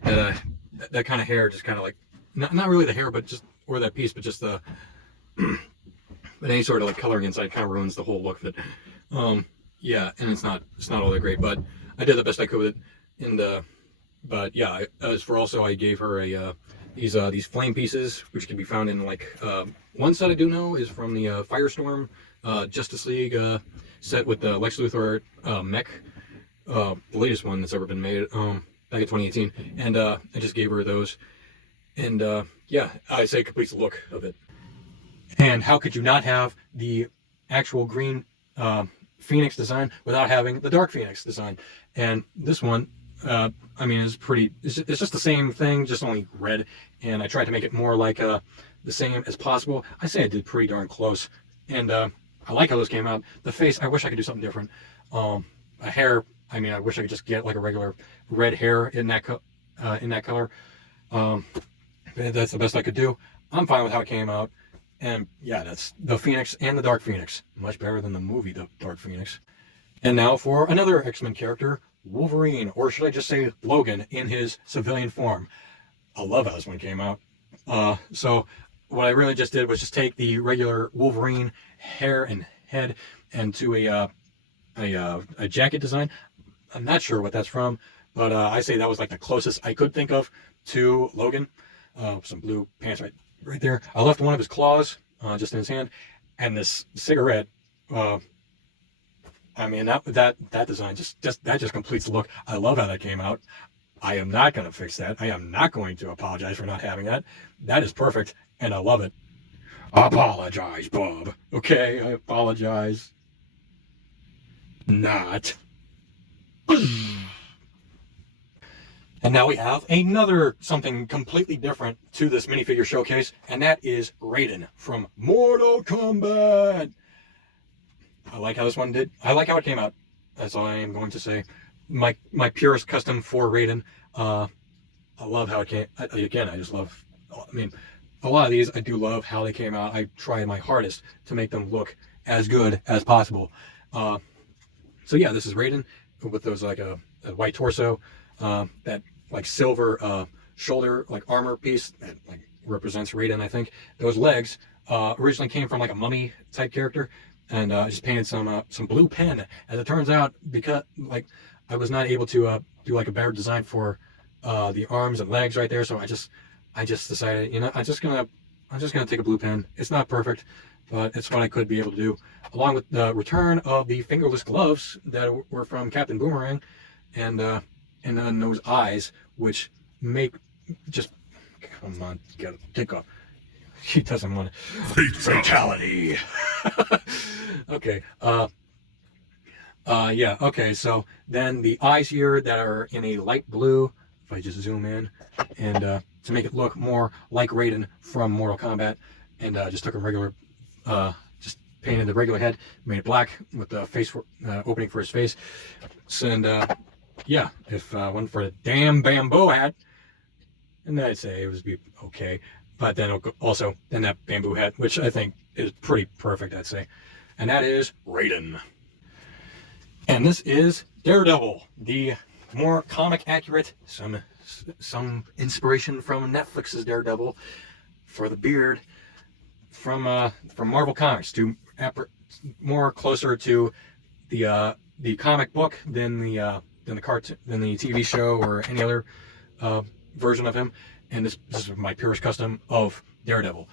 that kind of hair, just kind of like not really the hair, but just or that piece, but just the but any sort of like coloring inside kind of ruins the whole look of it. Yeah, and it's not all that great, but I did the best I could with it. And but yeah, as for also, I gave her these flame pieces, which can be found in like one set I do know is from the Firestorm Justice League set with the Lex Luthor mech, the latest one that's ever been made back in 2018. And I just gave her those, and yeah, I'd say it completes the look of it. And how could you not have the actual green Phoenix design without having the dark Phoenix design? And this one, I mean, it's just the same thing, just only red. And I tried to make it more like the same as possible. I say I did pretty darn close. And I like how those came out. The face, I wish I could do something different. A hair, I mean, I wish I could just get like a regular red hair in that color. That's the best I could do. I'm fine with how it came out. And yeah, that's the Phoenix and the Dark Phoenix. Much better than the movie, The Dark Phoenix. And now for another X-Men character, Wolverine, or should I just say Logan in his civilian form. I love how this one came out. So what I really just did was just take the regular Wolverine hair and head and to a jacket design. I'm not sure what that's from, but I say that was like the closest I could think of to Logan. some blue pants right there. I left one of his claws just in his hand, and this cigarette. I mean, that design just completes the look. I love how that came out. I am not going to fix that. I am not going to apologize for not having that. That is perfect, and I love it. Apologize, Bob. Okay, I apologize. Not. And now we have another something completely different to this minifigure showcase, and that is Raiden from Mortal Kombat. I like how this one did. I like how it came out. That's all I am going to say. My purest custom for Raiden. I love how it came. Again, I just love. I mean, a lot of these I do love how they came out. I try my hardest to make them look as good as possible. So yeah, this is Raiden with those like a white torso, that like silver shoulder like armor piece that like represents Raiden. I think those legs originally came from like a mummy type character, and I just painted some blue pen. As it turns out, because like I was not able to do like a better design for the arms and legs right there, so I just decided, you know, I'm just gonna take a blue pen. It's not perfect, but it's what I could be able to do, along with the return of the fingerless gloves that were from Captain Boomerang, and then those eyes, which make just, come on, take off. He doesn't want it. Fatality. Okay. Yeah. Okay. So then the eyes here that are in a light blue. If I just zoom in, and to make it look more like Raiden from Mortal Kombat, and just took a regular, just painted the regular head, made it black with the face opening for his face. And yeah, if one for the damn bamboo hat, and I'd say it would be okay. But then also that bamboo hat, which I think is pretty perfect, I'd say. And that is Raiden. And this is Daredevil, the more comic accurate, some inspiration from Netflix's Daredevil for the beard, from Marvel Comics, to more closer to the comic book than the cartoon, than the TV show or any other version of him. And this is my purest custom of Daredevil.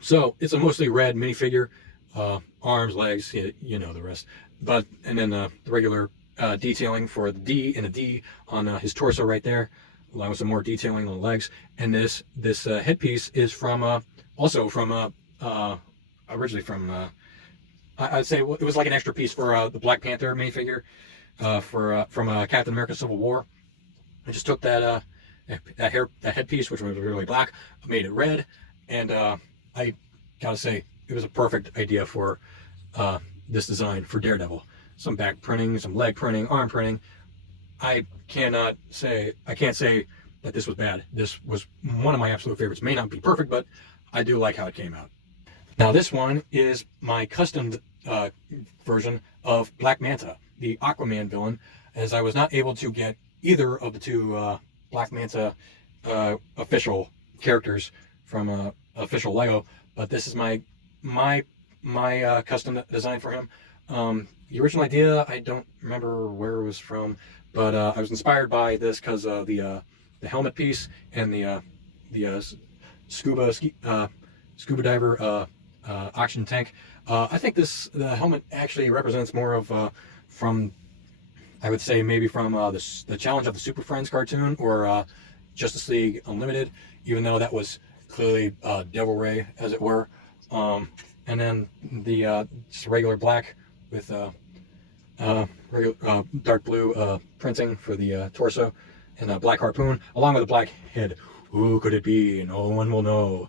So it's a mostly red minifigure, arms, legs, you know the rest. But and then the regular detailing for the D and a D on his torso right there, along with some more detailing on the legs. And this headpiece is from also from originally from I'd say it was like an extra piece for the Black Panther minifigure from Captain America: Civil War. I just took that headpiece, which was really black, made it red, and I gotta say it was a perfect idea for this design for Daredevil. Some back printing, some leg printing, arm printing. I can't say that this was bad. This was one of my absolute favorites. May not be perfect, but I do like how it came out. Now this one is my custom version of Black Manta, the Aquaman villain, as I was not able to get either of the two Black Manta official characters from official Lego, but this is my custom design for him. The original idea, I don't remember where it was from, but I was inspired by this because of the helmet piece and the scuba diver oxygen tank. I think the helmet actually represents more of from, I would say, maybe from the Challenge of the Super Friends cartoon, or Justice League Unlimited, even though that was clearly Devil Ray, as it were. And then the just regular black with regular dark blue printing for the torso, and a black harpoon, along with a black head. Who could it be? No one will know.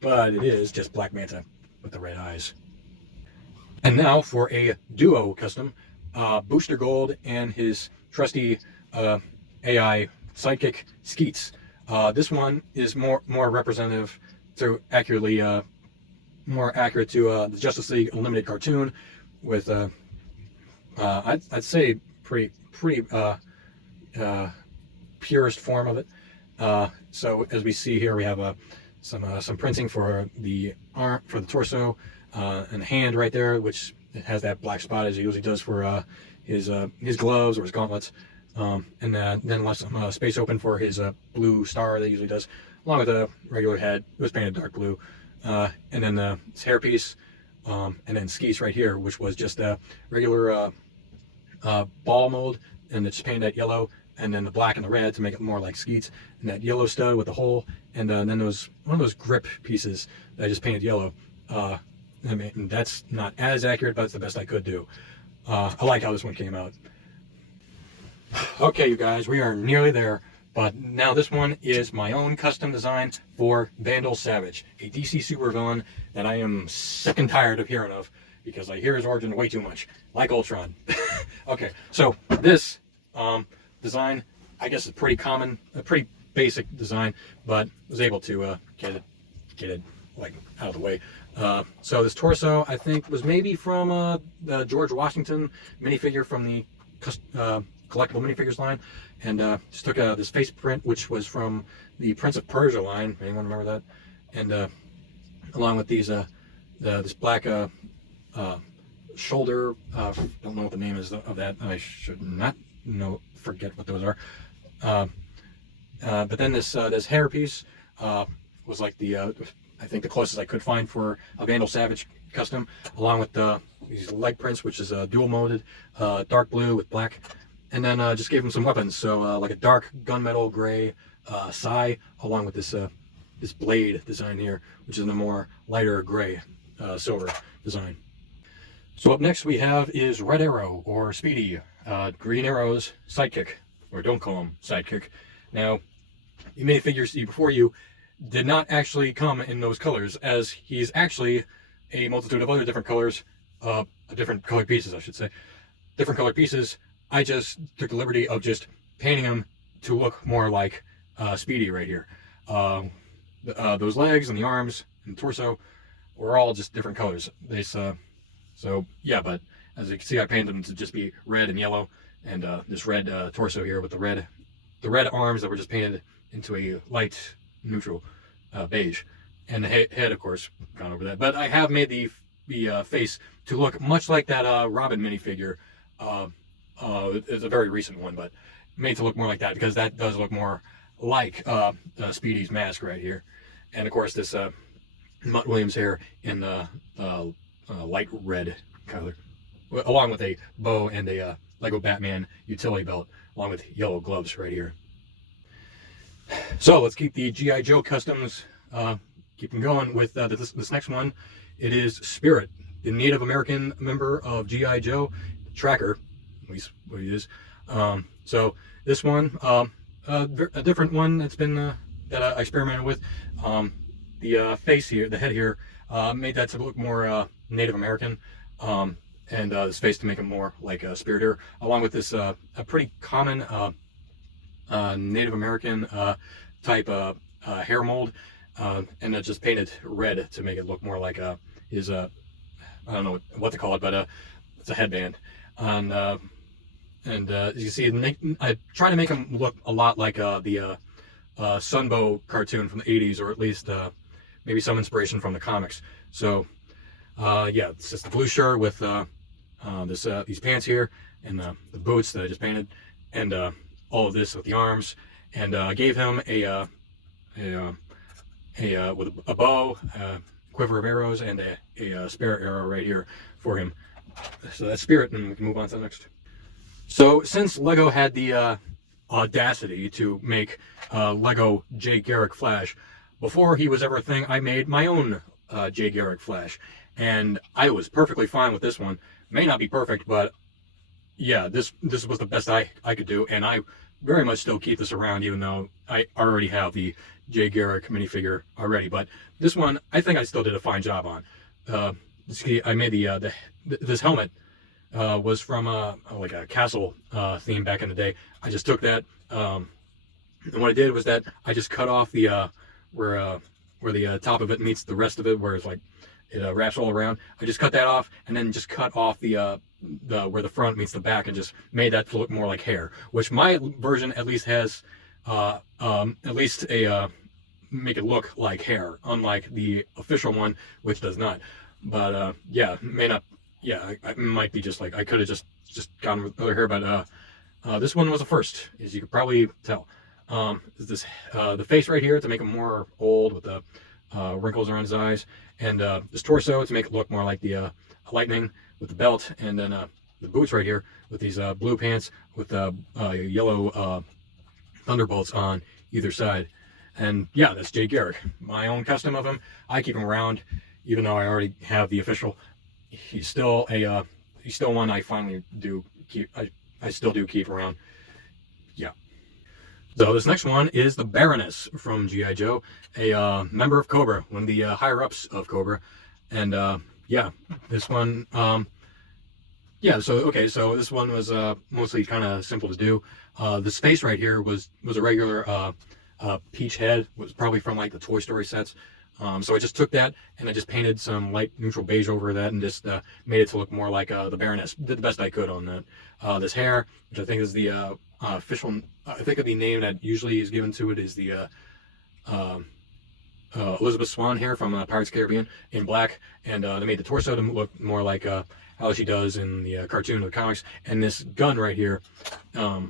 But it is just Black Manta with the red eyes. And now for a duo custom, Booster Gold and his trusty AI sidekick Skeets. This one is more representative to accurately more accurate to the Justice League Unlimited cartoon, with I'd say pretty purest form of it. So as we see here, we have some printing for the arm, for the torso, and the hand right there, which has that black spot as he usually does for his gloves or his gauntlets. and then left some space open for his blue star that he usually does, along with a regular head. It was painted dark blue, and then his hairpiece, and then skis right here, which was just a regular ball mold, and it's painted that yellow, and then the black and the red to make it more like skeets, and that yellow stud with the hole, and then one of those grip pieces that I just painted yellow. I mean, that's not as accurate, but it's the best I could do. I like how this one came out. Okay, you guys, we are nearly there, but now this one is my own custom design for Vandal Savage, a DC supervillain that I am sick and tired of hearing of, because I hear his origin way too much, like Ultron. Okay, so this design, I guess, is pretty common, a pretty basic design, but was able to get it like out of the way. So this torso, I think, was maybe from the George Washington minifigure from the collectible minifigures line, and just took this face print, which was from the Prince of Persia line. Anyone remember that? And along with these this black shoulder, don't know what the name is of that. I should not forget what those are. But then this hair piece was like I think the closest I could find for a Vandal Savage custom, along with these leg prints, which is dual molded, dark blue with black, and then just gave him some weapons. So like a dark gunmetal gray sai, along with this this blade design here, which is in a more lighter gray silver design. So up next we have is Red Arrow, or Speedy, Green Arrow's sidekick, or don't call him sidekick. Now, the minifigures before you did not actually come in those colors, as he's actually a multitude of other different colors, different colored pieces, I should say. Different colored pieces. I just took the liberty of just painting him to look more like Speedy right here. Those legs and the arms and the torso were all just different colors. So yeah, but as you can see, I painted them to just be red and yellow, and this red torso here with the red arms that were just painted into a light neutral beige, and the head, of course, gone over that. But I have made the face to look much like that Robin minifigure. It's a very recent one, but made to look more like that, because that does look more like Speedy's mask right here. And of course, this Mutt Williams hair in the light red color, along with a bow and a Lego Batman utility belt, along with yellow gloves right here. So let's keep the G.I. Joe customs, keep them going with this next one. It is Spirit, the Native American member of G.I. Joe, Tracker, at least what he is. So this one, a different one that's been that I experimented with. The face here, the head here, made that to look more Native American, and this face to make him more like Spirit here, along with this a pretty common Native American type hair mold, and then just painted red to make it look more like his I don't know what to call it, but it's a headband. And as you see, I try to make him look a lot like the Sunbow cartoon from the 80s, or at least maybe some inspiration from the comics. So yeah, it's just the blue shirt with these pants here, and the boots that I just painted, and all of this with the arms, and I gave him with a bow, quiver of arrows, and a spare arrow right here for him. So that's Spirit, and we can move on to the next. So since Lego had the audacity to make Lego Jay Garrick Flash, before he was ever a thing, I made my own Jay Garrick Flash, and I was perfectly fine with this one. May not be perfect, but yeah, this was the best I could do, and I very much still keep this around, even though I already have the Jay Garrick minifigure already. But this one, I think I still did a fine job on. See, I made this helmet was from like a castle theme back in the day. I just took that, and what I did was that I just cut off the where the top of it meets the rest of it, where it's like it wraps all around. I just cut that off, and then just cut off the where the front meets the back, and just made that to look more like hair, which my version at least has at least a make it look like hair, unlike the official one, which does not. But yeah, may not. Yeah, I might be just like, I could have just gone with other hair, but This one was a first, as you could probably tell. The face right here to make him more old with the wrinkles around his eyes, and this torso to make it look more like the lightning with the belt, and then the boots right here with these blue pants with yellow thunderbolts on either side. And yeah, that's Jay Garrick, my own custom of him. I keep him around, even though I already have the official. He's still one I finally do keep. I still do keep around. Yeah. So this next one is the Baroness from G.I. Joe, a member of Cobra, one of the higher-ups of Cobra. And yeah, this one, yeah, so this one was mostly kind of simple to do. This face right here was a regular peach head, was probably from like the Toy Story sets. So I just took that and I just painted some light neutral beige over that and just made it to look more like the Baroness. Did the best I could on that. This hair, which I think is the official, I think of the name that usually is given to it, is the Elizabeth Swann hair from Pirates of the Caribbean in black, and they made the torso to look more like how she does in the cartoon or the comics. And this gun right here, I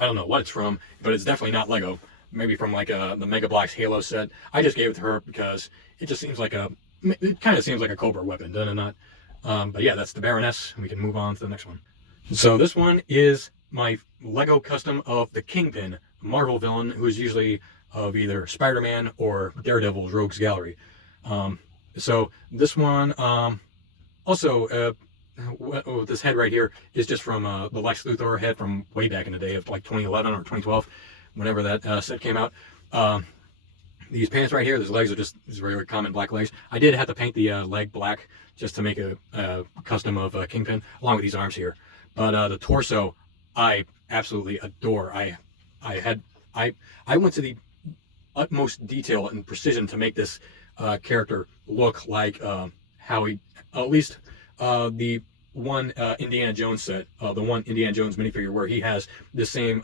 don't know what it's from, but it's definitely not Lego. Maybe from like the Mega Bloks Halo set. I just gave it to her because it just seems like it kind of seems like a Cobra weapon, doesn't it not? But yeah, that's the Baroness, and we can move on to the next one. So this one is my Lego custom of the Kingpin, Marvel villain, who is usually of either Spider-Man or Daredevil's Rogues Gallery. So this one, also, this head right here is just from the Lex Luthor head from way back in the day of like 2011 or 2012. Whenever that set came out. These pants right here, these legs are just these regular common black legs. I did have to paint the leg black just to make a custom of Kingpin, along with these arms here. But the torso, I absolutely adore. I went to the utmost detail and precision to make this character look like how he, at least the one Indiana Jones set, the one Indiana Jones minifigure where he has the same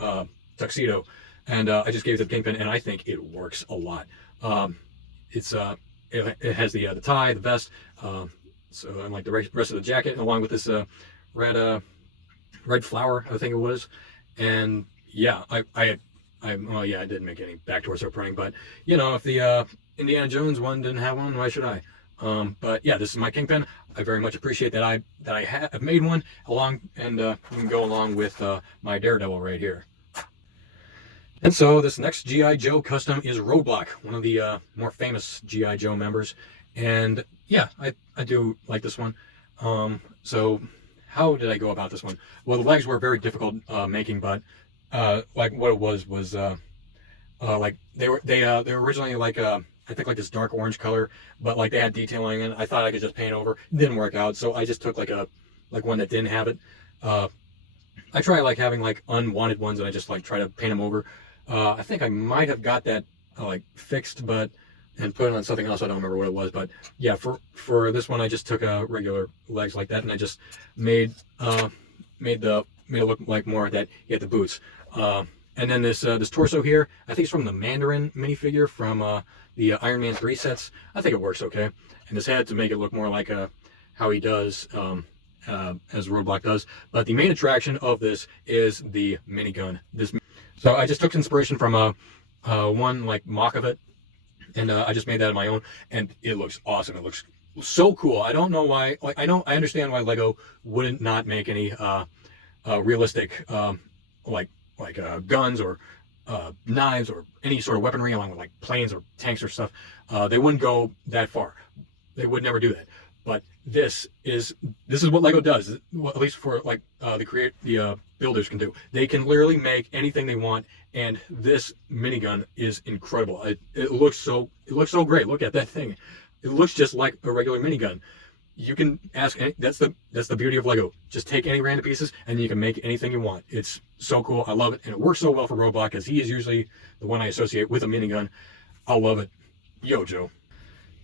tuxedo. And I just gave it to the Kingpin, and I think it works a lot. It has the tie, the vest, so and like the rest of the jacket, along with this red flower, I think it was. And yeah, I didn't make any back torso printing, but you know, if the Indiana Jones one didn't have one, why should I? But yeah, this is my Kingpin. I very much appreciate that I have made one along, and can go along with my Daredevil right here. And so this next G.I. Joe custom is Roadblock, one of the more famous G.I. Joe members. And yeah, I do like this one. So how did I go about this one? Well, the legs were very difficult making, but like what it was like they were originally like I think like this dark orange color, but like they had detailing, and I thought I could just paint over. It didn't work out, so I just took like one that didn't have it. I try like having like unwanted ones, and I just like try to paint them over. I think I might have got that like fixed, and put it on something else. I don't remember what it was, but yeah, for this one, I just took regular legs like that, and I just made it look like more that he had the boots. And then this torso here, I think it's from the Mandarin minifigure from the Iron Man 3 sets. I think it works okay. And this head to make it look more like how he does as Roadblock does. But the main attraction of this is the minigun. So I just took inspiration from one like mock of it, and I just made that on my own, and it looks awesome. It looks so cool. I don't know why. Like I understand why Lego wouldn't not make any realistic like guns or knives or any sort of weaponry along with like planes or tanks or stuff. They wouldn't go that far. They would never do that. But this is what Lego does, at least for like the builders can do. They can literally make anything they want, and this minigun is incredible. It looks so great. Look at that thing. It looks just like a regular minigun. You can ask that's the beauty of Lego. Just take any random pieces and you can make anything you want. It's so cool. I love it, and it works so well for Roadblock because he is usually the one I associate with a minigun. I love it. Yo, Joe.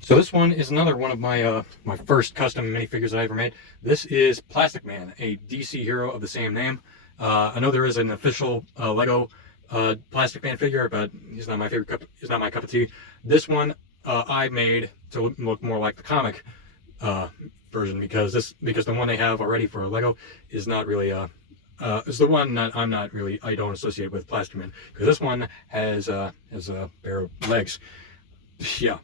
So this one is another one of my my first custom minifigures that I ever made. This is Plastic Man, a DC hero of the same name. I know there is an official Lego Plastic Man figure, but he's not my favorite he's not my cup of tea. This one I made to look more like the comic version because the one they have already for Lego is not really is the one that I don't associate with Plastic Man, because this one has a pair of legs. Yeah,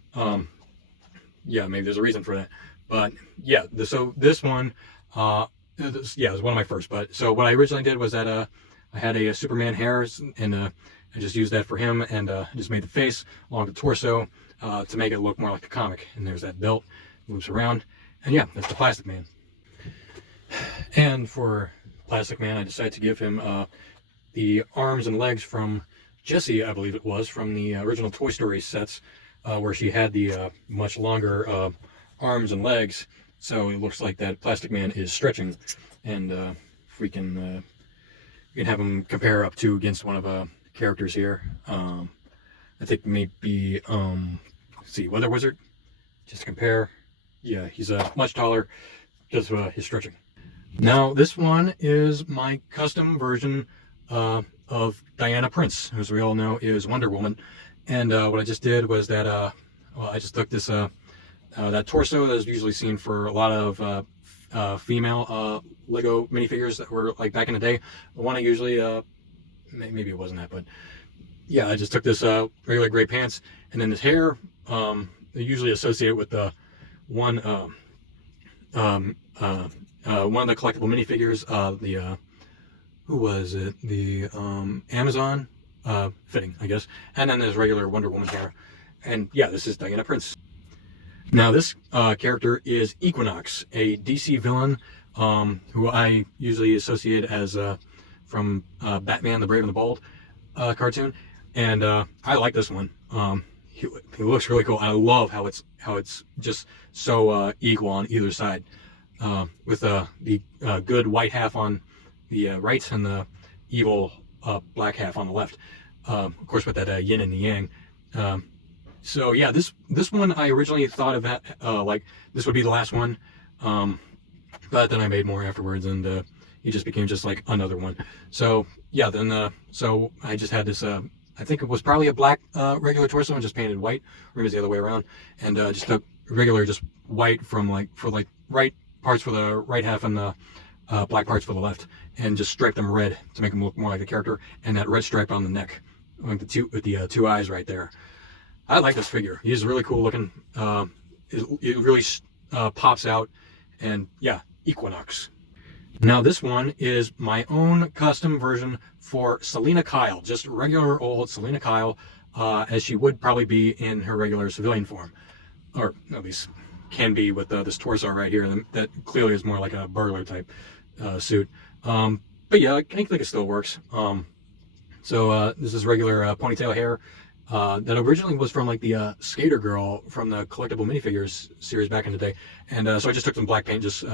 yeah, maybe there's a reason for that, but yeah, so this one, yeah, it was one of my first. But so what I originally did was that I had a Superman hairs, and I just used that for him, and just made the face along the torso to make it look more like a comic. And there's that belt, moves around, and yeah, that's the Plastic Man. And for Plastic Man, I decided to give him the arms and legs from Jessie, I believe it was, from the original Toy Story sets, where she had the much longer arms and legs. So it looks like that Plastic Man is stretching, and if we can have him compare up to against one of the characters here. I think maybe let's see, Weather Wizard, just to compare. Yeah, he's much taller, just his stretching. Now this one is my custom version of Diana Prince, who, as we all know, is Wonder Woman. And what I just did was that well, I just took this that torso that is usually seen for a lot of female Lego minifigures that were like back in the day. The one I usually maybe it wasn't that, but yeah, I just took this regular gray pants, and then this hair they usually associate with the one of the collectible minifigures, the who was it? The Amazon fitting, I guess. And then there's regular Wonder Woman hair. And yeah, this is Diana Prince. Now this character is Equinox, a DC villain who I usually associate as from Batman: The Brave and the Bold cartoon. And I like this one. He looks really cool. I love how it's just so equal on either side, with the good white half on the right and the evil black half on the left. Of course, with that yin and the yang. So yeah, this one I originally thought of that like this would be the last one, but then I made more afterwards, and it just became just like another one. So yeah, then so I just had this. I think it was probably a black regular torso and just painted white, or it was the other way around, and just took regular just white from for right parts for the right half and the black parts for the left, and just striped them red to make them look more like a character, and that red stripe on the neck, like the two eyes right there. I like this figure. He's really cool looking. It really pops out, and yeah, Equinox. Now this one is my own custom version for Selina Kyle, just regular old Selina Kyle, as she would probably be in her regular civilian form, or at least can be with this torso right here. That clearly is more like a burglar type suit. But yeah, I think it still works. So this is regular ponytail hair that originally was from like the Skater Girl from the collectible minifigures series back in the day. And so I just took some black paint, just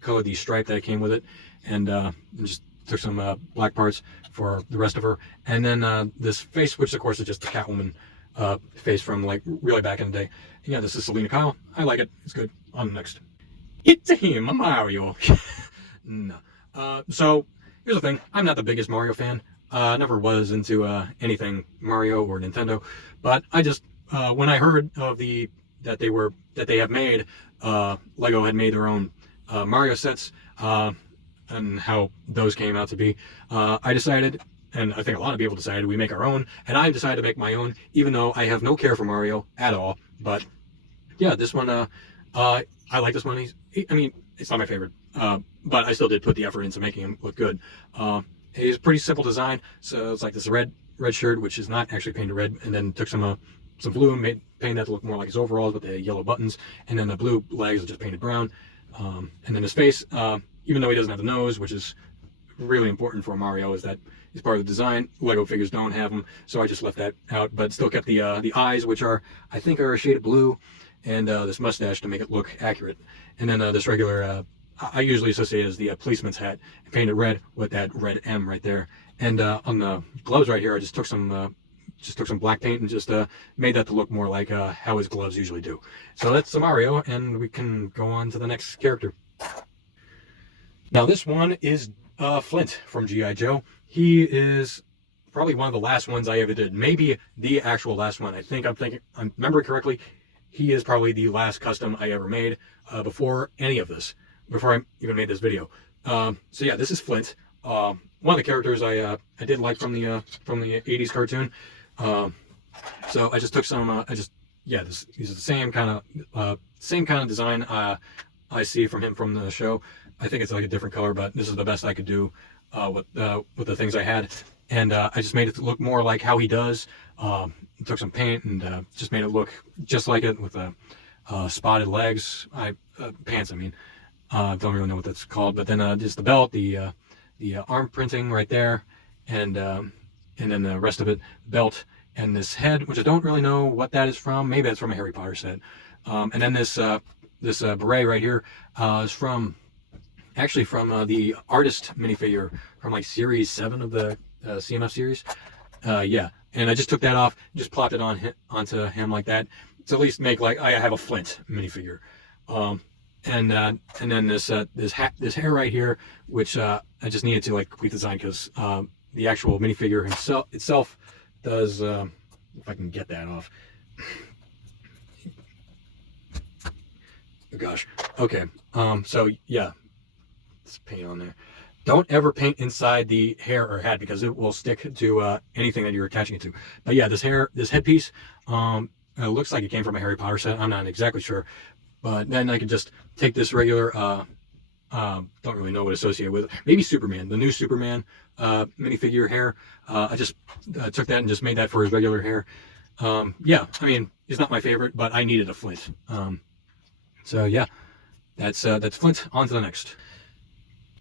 colored the stripe that came with it, and just took some black parts for the rest of her. And then this face, which of course is just the Catwoman face from like really back in the day. And yeah, this is Selina Kyle. I like it. It's good. On the next. It's him, Mario. No. So here's the thing. I'm not the biggest Mario fan. Never was into anything Mario or Nintendo. But I just when I heard of that they have made Lego had made their own Mario sets, and how those came out to be, I decided, and I think a lot of people decided, we make our own, and I decided to make my own, even though I have no care for Mario at all. But yeah, this one, I like this one. I mean, it's not my favorite, but I still did put the effort into making him look good. He's a pretty simple design, so it's like this red shirt, which is not actually painted red, and then took some blue and painted that to look more like his overalls with the yellow buttons, and then the blue legs are just painted brown. And then his face, even though he doesn't have the nose, which is really important for Mario, is that he's part of the design. Lego figures don't have them, so I just left that out, but still kept the eyes, which I think are a shade of blue, and this mustache to make it look accurate. And then this regular, I usually associate as the policeman's hat, painted red with that red M right there. And on the gloves right here, I just took some black paint and just made that to look more like how his gloves usually do. So that's Mario, and we can go on to the next character. Now this one is Flint from G.I. Joe. He is probably one of the last ones I ever did. Maybe the actual last one. I'm remembering correctly, he is probably the last custom I ever made before any of this, before I even made this video. So yeah, this is Flint. one of the characters I did like from the 80s cartoon. So I just took some. These are the same kind of design I see from him from the show. I think it's like a different color, but this is the best I could do with the things I had, and I just made it look more like how he does. Took some paint and just made it look just like it with spotted legs, pants. I mean, don't really know what that's called, but then just the belt, the arm printing right there, and then the rest of it, belt, and this head, which I don't really know what that is from. Maybe that's from a Harry Potter set. And then this beret right here is from the artist minifigure from like series 7 of the CMF series. Yeah, and I just took that off, just plopped it onto him like that to at least make like I have a Flint minifigure. And then this hair right here, which I just needed to like complete the design because the actual minifigure itself does. If I can get that off. Oh gosh. Okay. So yeah, let's paint on there. Don't ever paint inside the hair or hat because it will stick to anything that you're attaching it to. But yeah, this headpiece, it looks like it came from a Harry Potter set. I'm not exactly sure. But then I could just take this regular, don't really know what associated with it. Maybe Superman, the new Superman minifigure hair. I just took that and just made that for his regular hair. Yeah, I mean, it's not my favorite, but I needed a Flint. So yeah, that's Flint. On to the next.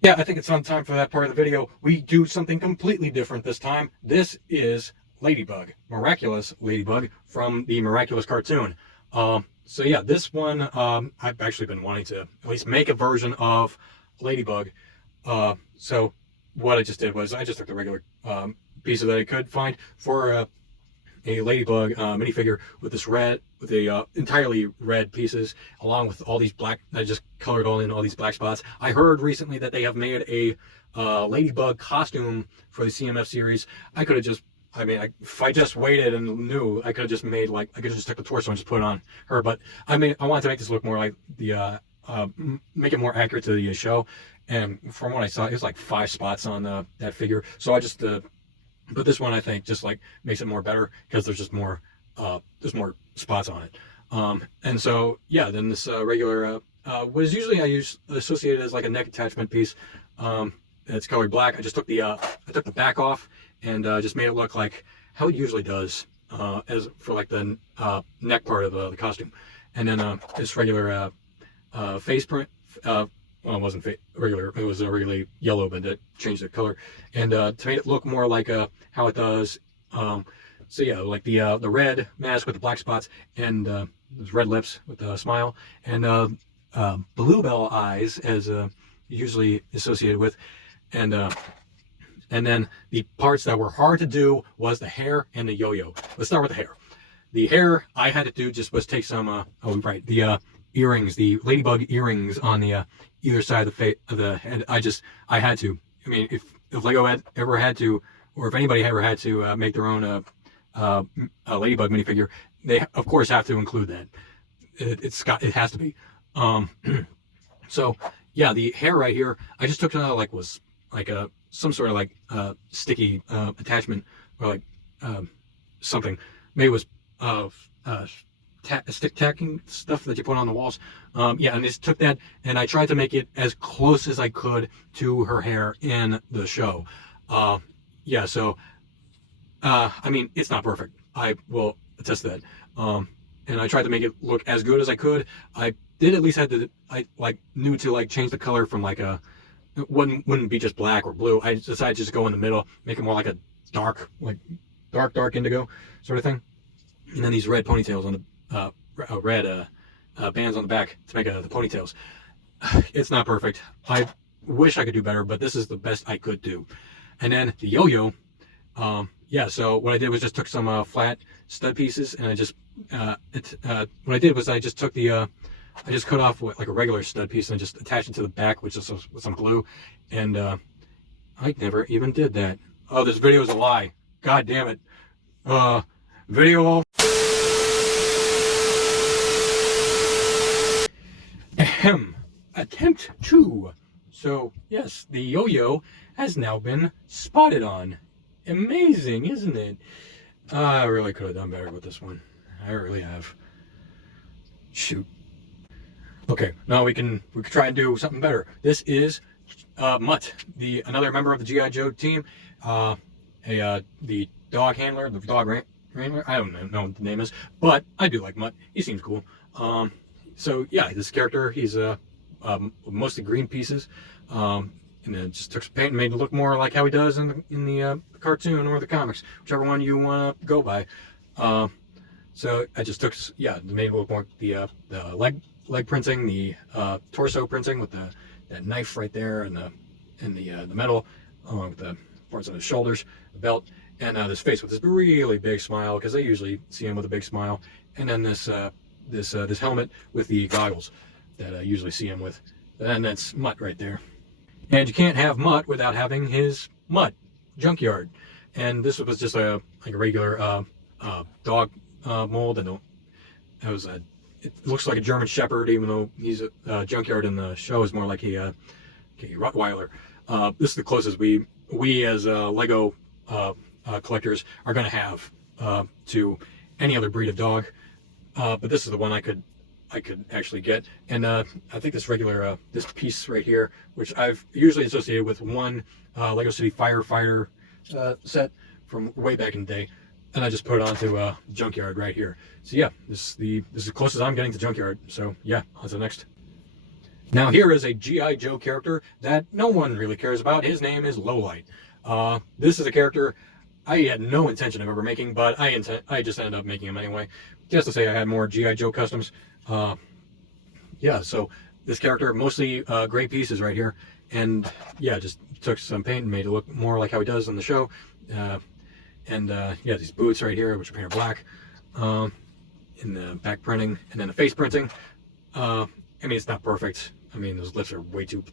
Yeah, I think it's on time for that part of the video. We do something completely different this time. This is Ladybug, Miraculous Ladybug from the Miraculous cartoon. So yeah, this one, I've actually been wanting to at least make a version of Ladybug. So what I just did was I just took the regular pieces that I could find for a Ladybug minifigure with entirely red pieces, along with all these black. I just colored all these black spots. I heard recently that they have made a Ladybug costume for the CMF series. I could have just. I mean, if I just waited and knew, I could have just made I could have just took the torso and just put it on her. But I wanted to make this look more like make it more accurate to the show. And from what I saw, it was like 5 spots on that figure. So I just, but this one I think just like makes it more better because there's more spots on it. And so yeah, then this regular what is usually I use associated as like a neck attachment piece. It's colored black. I just took I took the back off and just made it look like how it usually does as for like the neck part of the costume. And then this regular face print. Well, it wasn't regular. It was regularly yellow, but it changed the color and to make it look more like how it does. So yeah, like the red mask with the black spots and those red lips with a smile and bluebell eyes as usually associated with. And then the parts that were hard to do was the hair and the yo-yo. Let's start with the hair. The hair I had to do just was take some, the earrings, the Ladybug earrings on the either side of the head. I had to. I mean, if Lego had ever had to, or if anybody ever had to make their own Ladybug minifigure, they of course have to include that. It has to be. So yeah, the hair right here, I just took some sort of like sticky attachment or like something. Maybe it was stick tacking stuff that you put on the walls. Yeah, and just took that and I tried to make it as close as I could to her hair in the show. Yeah, so I mean, it's not perfect. I will attest to that. And I tried to make it look as good as I could. I did at least knew to change the color from it wouldn't be just black or blue. I decided to just go in the middle, make it more like a dark indigo sort of thing. And then these red ponytails on the red bands on the back to make the ponytails. It's not perfect. I wish I could do better, but this is the best I could do. And then the yo-yo, yeah. So what I did was just took some flat stud pieces, and I just what I did was I just took I just cut off like a regular stud piece and I just attached it to the back, which is with some glue. And I never even did that. Oh, this video is a lie. God damn it. Video all. Ahem. Attempt 2. So yes, the yo-yo has now been spotted on. Amazing, isn't it? I really could have done better with this one. I really have. Shoot. Okay, now we can try and do something better. This is Mutt, another member of the G.I. Joe team. The dog handler, the dog wrangler. I don't know what the name is, but I do like Mutt. He seems cool. So yeah, this character, he's mostly green pieces, and then just took some paint and made it look more like how he does in the cartoon or the comics, whichever one you want to go by. So I just took, made it look more the leg printing, the torso printing with that knife right there, and the metal, along with the parts of his shoulders, the belt, and this face with this really big smile, because I usually see him with a big smile, and then this helmet with the goggles that I usually see him with, and that's Mutt right there. And you can't have Mutt without having his Mutt junkyard, and this was just a regular dog mold, and it looks like a German Shepherd, even though he's a junkyard in the show is more like a Rottweiler. This is the closest we as Lego collectors are going to have to any other breed of dog, but this is the one I could actually get. And I think this regular this piece right here, which I've usually associated with one Lego City Firefighter set from way back in the day, and I just put it onto Junkyard right here. So yeah, this is the closest I'm getting to Junkyard. So yeah, on to the next. Now here is a G.I. Joe character that no one really cares about. His name is Lowlight. This is a character I had no intention of ever making, but I just ended up making him anyway, just to say I had more G.I. Joe customs. Yeah, so this character, mostly gray pieces right here, and yeah, just took some paint and made it look more like how he does in the show. Yeah, these boots right here, which are painted black, in the back printing, and then the face printing. I mean, it's not perfect. I mean, those lips are way too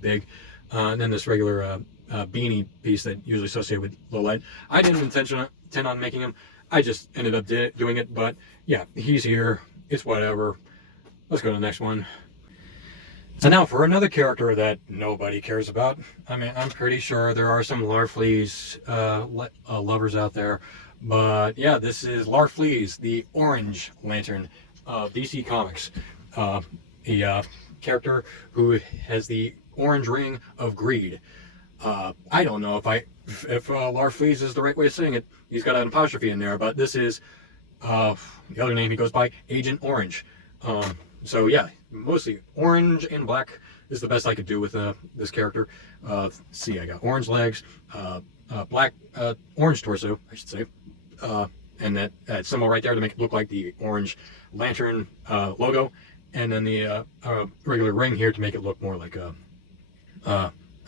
big. And then this regular beanie piece that usually associated with Lowlight. I didn't intend on making him. I just ended up doing it. But yeah, he's here. It's whatever. Let's go to the next one. So now for another character that nobody cares about. I mean, I'm pretty sure there are some Larfleeze lovers out there. But yeah, this is Larfleeze, the Orange Lantern of DC Comics. A character who has the orange ring of greed. I don't know if Larfleeze is the right way of saying it. He's got an apostrophe in there, but this is the other name he goes by, Agent Orange. So yeah, mostly orange and black is the best I could do with this character. See, I got orange legs, black, orange torso, I should say, and that symbol right there to make it look like the Orange Lantern logo, and then the regular ring here to make it look more like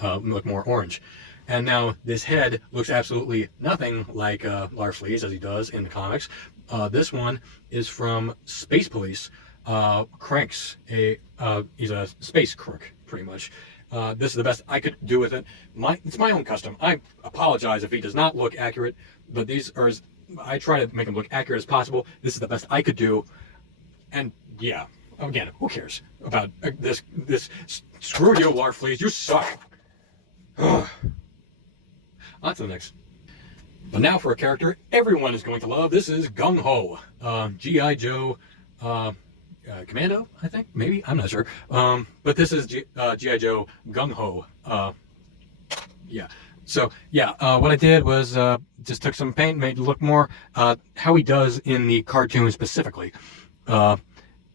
look more orange. And now this head looks absolutely nothing like Larfleeze as he does in the comics. This one is from Space Police. Cranks, he's a space crook, pretty much. This is the best I could do with it. It's my own custom. I apologize if he does not look accurate, but these are, I try to make him look accurate as possible. This is the best I could do. And yeah, again, who cares about this? Screw you, Larfleeze, you suck. On to the next. But now for a character everyone is going to love. This is Gung Ho, G.I. Joe Commando, I think, maybe, I'm not sure. But this is G.I. Joe Gung Ho. Yeah. So yeah, what I did was just took some paint, made it look more how he does in the cartoon specifically. Yeah,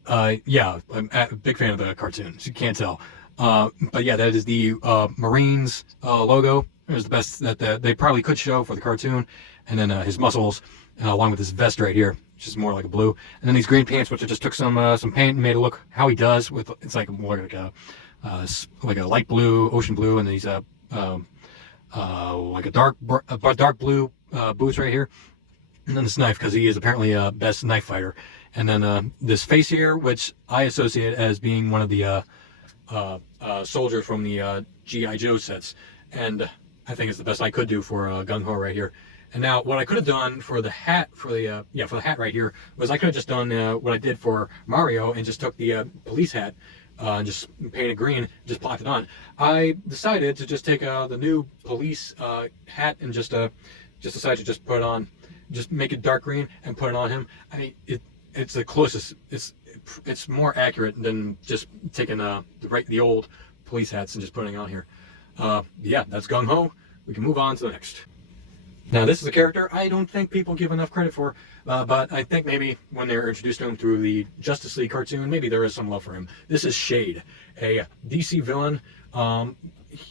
I'm a big fan of the cartoons. You can't tell. But yeah, that is the Marines logo. It was the best that they probably could show for the cartoon. And then his muscles, along with his vest right here, which is more like a blue. And then these green pants, which I just took some paint and made it look how he does with. It's like more like a light blue, ocean blue, and these like a dark blue boots right here. And then this knife, because he is apparently a best knife fighter. And then this face here, which I associate as being one of the soldiers from the G.I. Joe sets. And I think it's the best I could do for Gung Ho right here. And now what I could have done for the hat, for the hat right here, was I could have just done what I did for Mario and just took the police hat and just paint it green, just plopped it on. I decided to just take the new police hat and just decided to just put it on, just make it dark green and put it on him. I mean, it's the closest. It's more accurate than just taking the old police hats and just putting it on here. Yeah, that's gung ho. We can move on to the next. Now, this is a character I don't think people give enough credit for, but I think maybe when they're introduced to him through the Justice League cartoon, maybe there is some love for him. This is Shade, a DC villain.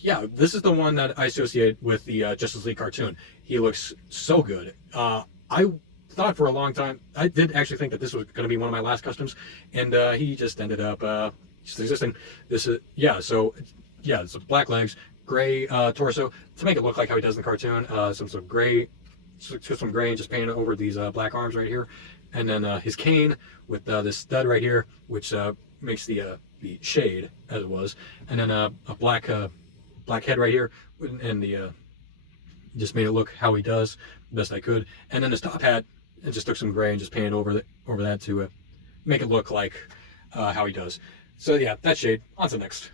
Yeah, this is the one that I associate with the Justice League cartoon. He looks so good. I thought for a long time, I did actually think that this was going to be one of my last customs, and he just ended up just existing. This is, yeah, so, yeah, it's black legs, gray torso to make it look like how he does in the cartoon. Some gray, and just painted over these black arms right here, and then his cane with this stud right here, which makes the shade as it was, and then a black head right here, and the just made it look how he does best I could, and then his top hat, I just took some gray and just painted over that to make it look like how he does. So yeah, that's Shade. On to the next.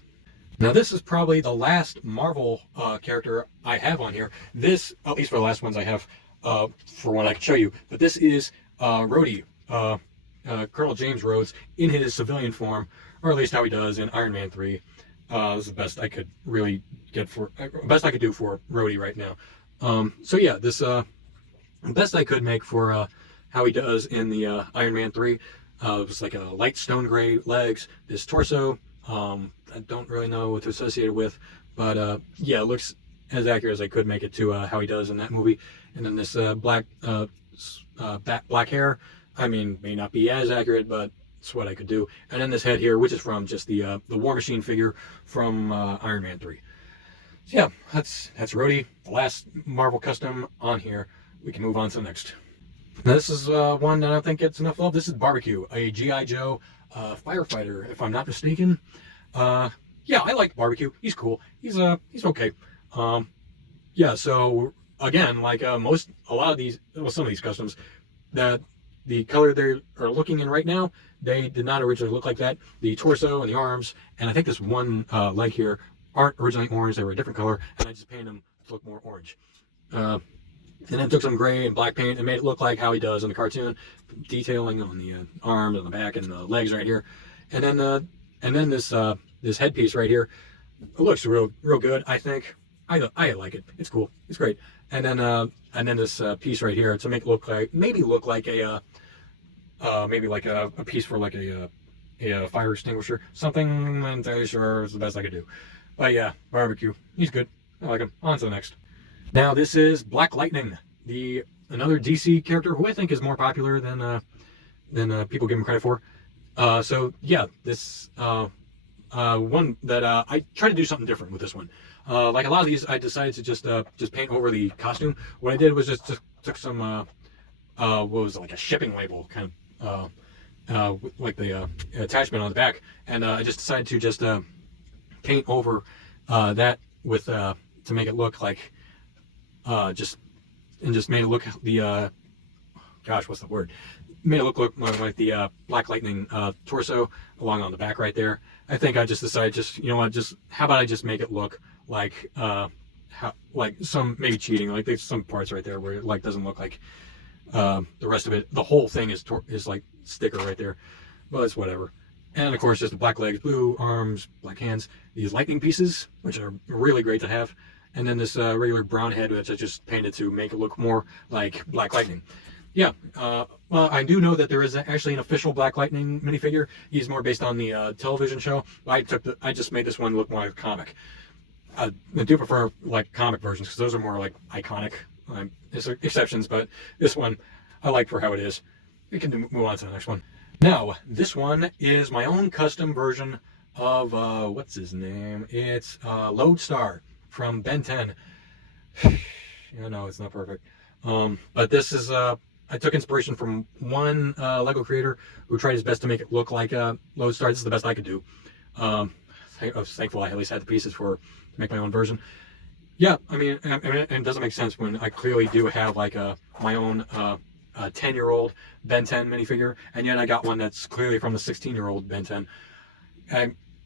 Now, this is probably the last Marvel character I have on here. This, at least for the last ones I have, for one I can show you. But this is Rhodey, Colonel James Rhodes, in his civilian form, or at least how he does in Iron Man 3. This is the best I could really get best I could do for Rhodey right now. So yeah, this best I could make for how he does in the Iron Man 3. It was like a light stone gray legs, this torso. I don't really know what to associate it with, but yeah, it looks as accurate as I could make it to how he does in that movie. And then this black hair, I mean, may not be as accurate, but it's what I could do. And then this head here, which is from just the War Machine figure from Iron Man 3. So yeah, that's Rhodey, the last Marvel custom on here. We can move on to the next. Now, this is one that I don't think gets enough love. This is Barbecue, a G.I. Joe firefighter, if I'm not mistaken. Yeah, I like Barbecue. He's cool. He's okay. Yeah, so again, like some of these customs, that the color they are looking in right now, they did not originally look like that. The torso and the arms, and I think this one leg here aren't originally orange. They were a different color, and I just painted them to look more orange. And then took some gray and black paint and made it look like how he does in the cartoon, detailing on the arms and the back and the legs right here. And then this headpiece right here, it looks real good. I think I like it. It's cool. It's great. And then this piece right here to make it look like maybe a piece for like a fire extinguisher. Something I'm not entirely sure is the best I could do. But yeah, Barbecue. He's good. I like him. On to the next. Now, this is Black Lightning, another DC character who I think is more popular than people give him credit for. So yeah, this one that I tried to do something different with this one. Like a lot of these, I decided to just paint over the costume. What I did was just took some what was it, like a shipping label kind of like the attachment on the back, and I just decided to just paint over that with to make it look like. Just made it look gosh, what's the word? Made it look like the Black Lightning torso along on the back right there. I think I just decided, how about I just make it look like like some maybe cheating, like there's some parts right there where it like doesn't look like the rest of it. The whole thing is like sticker right there, but it's whatever. And of course, just the black legs, blue arms, black hands. These lightning pieces, which are really great to have. And then this regular brown head, which I just painted to make it look more like Black Lightning. Yeah, well, I do know that there is actually an official Black Lightning minifigure. He's more based on the television show. I just made this one look more like a comic. I do prefer like comic versions because those are more like iconic. There's exceptions, but this one I like for how it is. We can move on to the next one. Now, this one is my own custom version of what's his name? It's Lodestar from Ben 10. No, it's not perfect. But this is I took inspiration from one Lego creator who tried his best to make it look like Lodestar. This is the best I could do. I was thankful I at least had the pieces to make my own version. Yeah, I mean, it doesn't make sense when I clearly do have like my own 10-year-old Ben 10 minifigure, and yet I got one that's clearly from the 16-year-old Ben 10.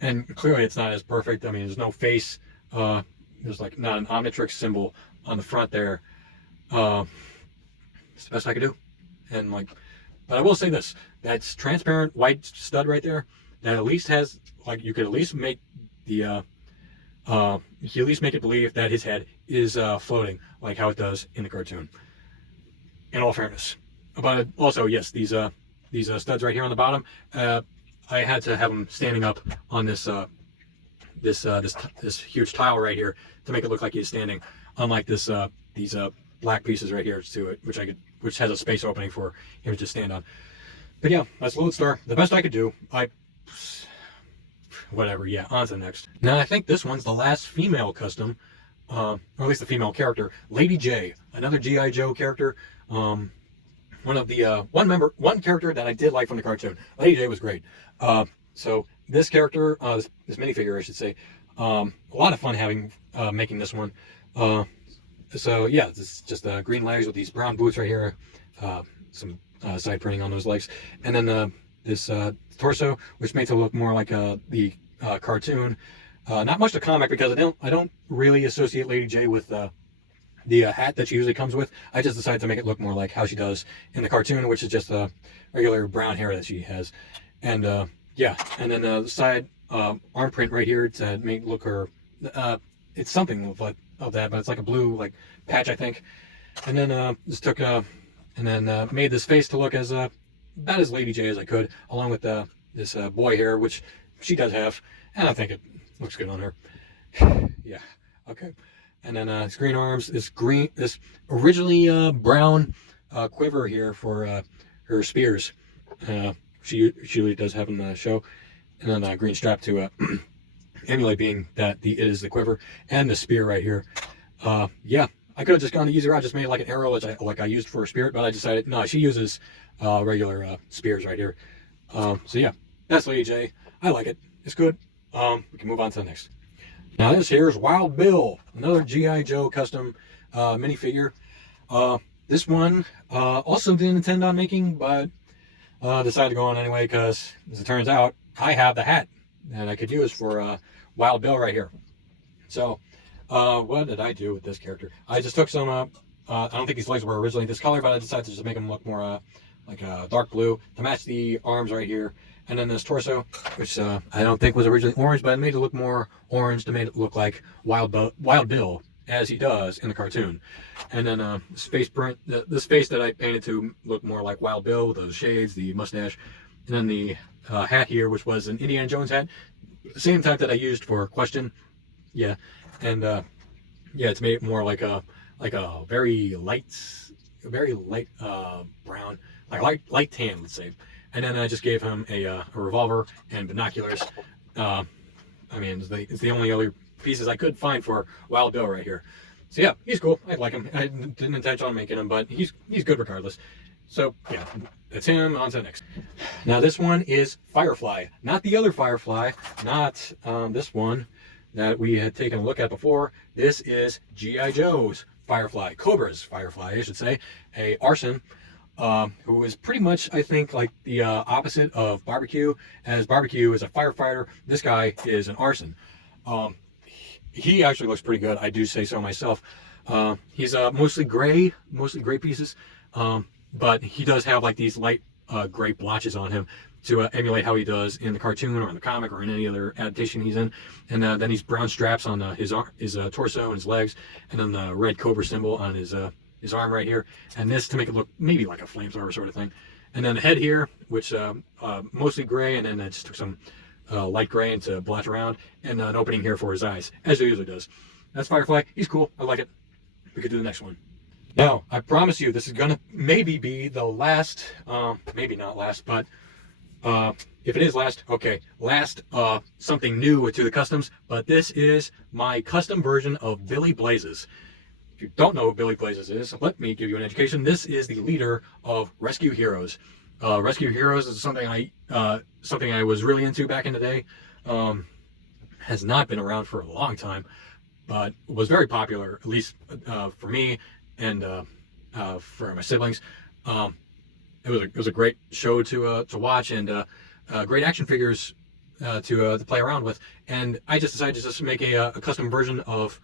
and clearly it's not as perfect. I mean, there's no face. There's like not an Omnitrix symbol on the front there. It's the best I could do. And like, but I will say this: that's transparent white stud right there. That at least has like you could at least make the you could at least make it believe that his head is floating like how it does in the cartoon. In all fairness, but also yes, these studs right here on the bottom. I had to have them standing up on this this huge tile right here to make it look like he's standing, unlike this these black pieces right here to it, which has a space opening for him to stand on. But yeah, that's Lodestar. The best I could do. Whatever. Yeah, on to the next. Now I think this one's the last female custom, or at least the female character, Lady J, another G.I. Joe character. One of the one character that I did like from the cartoon. Lady J was great. So this character, this minifigure, I should say, a lot of fun having making this one. So yeah, this is just green legs with these brown boots right here, some side printing on those legs, and then this torso, which makes it look more like the cartoon. Not much to comic because I don't really associate Lady J with the hat that she usually comes with. I just decided to make it look more like how she does in the cartoon, which is just regular brown hair that she has. And yeah, and then the side arm print right here to make look her. It's something of that, but it's like a blue like patch, I think. And then just took and then made this face to look as about as Lady J as I could, along with this boy hair, which she does have, and I think it looks good on her. Yeah, okay. And then his green arms, this originally brown quiver here for her spears. She usually does have in the show, and then a green strap to emulate being that it is the quiver, and the spear right here. Yeah, I could have just gone the easy route, just made like an arrow, like I used for a spirit, but I decided no, she uses regular spears right here. So yeah, that's Lady J. I like it. It's good. We can move on to the next. Now this here is Wild Bill, another G.I. Joe custom minifigure. This one also didn't intend on making, but decided to go on anyway because, as it turns out, I have the hat that I could use for Wild Bill right here. So what did I do with this character? I just took some, I don't think these legs were originally this color, but I decided to just make them look more like dark blue to match the arms right here. And then this torso, which I don't think was originally orange, but I made it look more orange to make it look like Wild Bill, as he does in the cartoon. And then this face print, this face that I painted to look more like Wild Bill with those shades, the mustache. And then the hat here, which was an Indiana Jones hat, the same type that I used for Question. Yeah, and yeah, it's made it more like a very light brown, like light tan, let's say. And then I just gave him a revolver and binoculars. I mean, it's the only other pieces I could find for Wild Bill right here. So yeah, he's cool. I like him. I didn't intend on making him, but he's good regardless. So yeah, that's him. On to the next. Now this one is Firefly, not the other Firefly, not this one that we had taken a look at before. This is G.I. Joe's Firefly, Cobra's Firefly, I should say, a arson. Who is pretty much, I think, like the opposite of Barbecue. As Barbecue is a firefighter, this guy is an arson. He actually looks pretty good, I do say so myself. He's mostly gray pieces, but he does have like these light gray blotches on him to emulate how he does in the cartoon or in the comic or in any other adaptation he's in. And then these brown straps on his torso and his legs, and then the red cobra symbol on his arm right here, and this to make it look maybe like a flamethrower sort of thing. And then the head here, which mostly gray, and then I just took some light gray and to blotch around, and an opening here for his eyes, as it usually does. That's Firefly. He's cool. I like it. We could do the next one. Now, I promise you, this is gonna maybe be the last, maybe not last, but if it is last, okay, last something new to the customs, but this is my custom version of Billy Blazes. If you don't know what Billy Blazes is, let me give you an education. This is the leader of Rescue Heroes. Rescue Heroes is something I was really into back in the day. Has not been around for a long time, but was very popular, at least for me and for my siblings. It was a great show to watch, and great action figures to play around with. And I just decided to just make a custom version of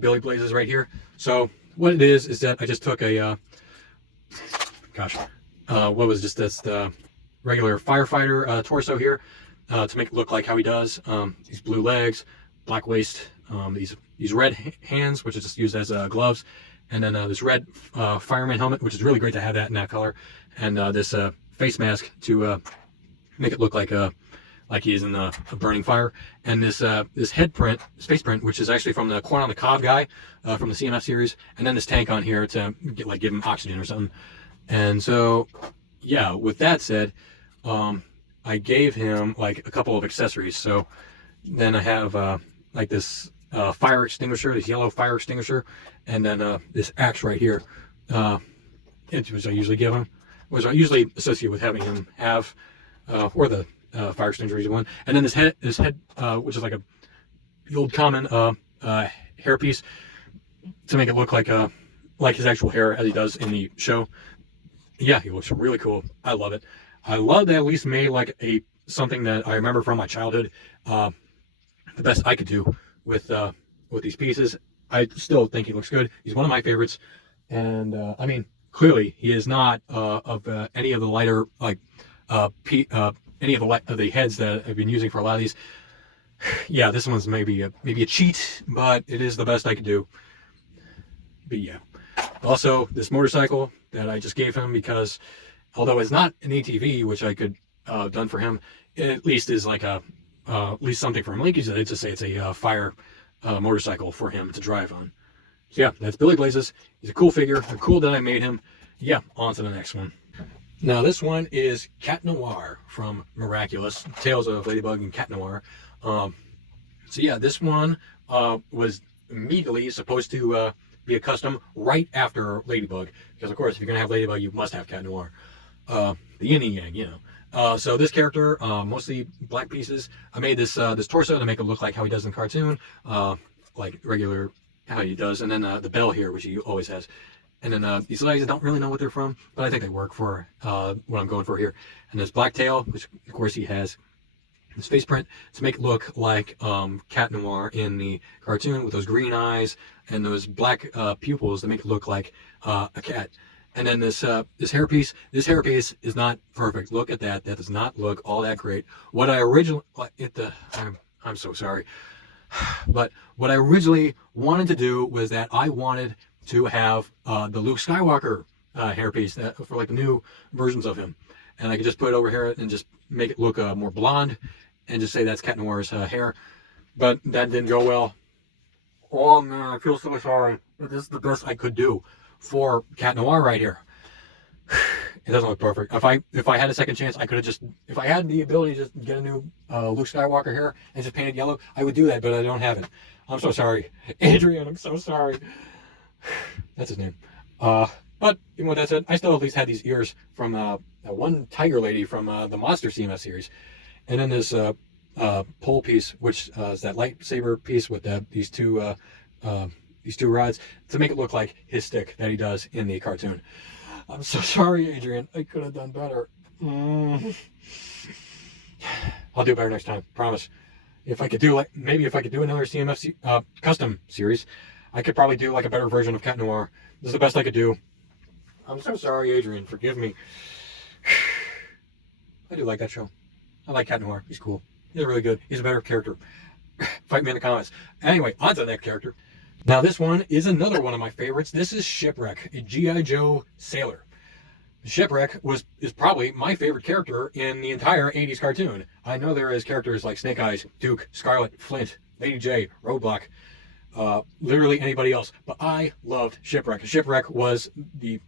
Billy Blazes right here. So what it is that I just took a what was just this regular firefighter torso here to make it look like how he does. These blue legs, black waist, these red hands, which is just used as gloves, and then this red fireman helmet, which is really great to have that in that color, and this face mask to make it look like he is in a burning fire, and this head print, face print, which is actually from the Corn on the Cob guy from the CMF series, and then this tank on here to give him oxygen or something. And so, yeah, with that said, I gave him like a couple of accessories. So then I have like this fire extinguisher, this yellow fire extinguisher, and then this axe right here, which I usually give him, which I usually associate with having him have, or the fire extinguisher one, and then this head, which is like the old common hairpiece to make it look like his actual hair as he does in the show. Yeah, he looks really cool. I love it. I love that at least made like something that I remember from my childhood. The best I could do with these pieces. I still think he looks good. He's one of my favorites, and I mean, clearly he is not of any of the lighter any of the heads that I've been using for a lot of these. Yeah, this one's maybe a cheat, but it is the best I could do. But yeah. Also, this motorcycle that I just gave him, because although it's not an ATV, which I could have done for him, it at least is like at least something for him. Like you said, to say it's a fire motorcycle for him to drive on. So yeah, that's Billy Blazes. He's a cool figure. I'm cool that I made him. Yeah, on to the next one. Now this one is Cat Noir from Miraculous, Tales of Ladybug and Cat Noir. So yeah, this one was immediately supposed to be a custom right after Ladybug, because of course if you're gonna have Ladybug you must have Cat Noir, the yin and yang, you know. So this character, mostly black pieces. I made this torso to make it look like how he does in the cartoon, like regular how he does, and then the bell here, which he always has, and then these legs I don't really know what they're from, but I think they work for what I'm going for here. And this black tail, which of course he has. This face print to make it look like Cat Noir in the cartoon, with those green eyes and those black pupils to make it look like a cat. And then this hairpiece. This hairpiece is not perfect. Look at that. That does not look all that great. What I originally I'm so sorry, but what I originally wanted to do was that I wanted to have the Luke Skywalker hairpiece for like the new versions of him, and I could just put it over here and just make it look more blonde, and just say that's Cat Noir's hair. But that didn't go well. Oh man, I feel so sorry. This is the best I could do for Cat Noir right here. It doesn't look perfect. If I had a second chance, I could have just, if I had the ability to just get a new Luke Skywalker hair and just paint it yellow, I would do that, but I don't have it. I'm so sorry. Adrian, I'm so sorry. That's his name. But even with that said, I still at least had these ears from that one tiger lady from the Monster CMF series. And then this pole piece, which is that lightsaber piece with these two rods to make it look like his stick that he does in the cartoon. I'm so sorry, Adrian. I could have done better. I'll do better next time. Promise. If I could do if I could do another CMF custom series, I could probably do like a better version of Cat Noir. This is the best I could do. I'm so sorry, Adrian. Forgive me. I do like that show. I like Cat Noir. He's cool. He's really good. He's a better character. Fight me in the comments. Anyway, on to that character. Now this one is another one of my favorites. This is Shipwreck, a G.I. Joe sailor. Shipwreck is probably my favorite character in the entire 80s cartoon. I know there is characters like Snake Eyes, Duke, Scarlet, Flint, Lady J, Roadblock, literally anybody else. But I loved Shipwreck. Shipwreck was the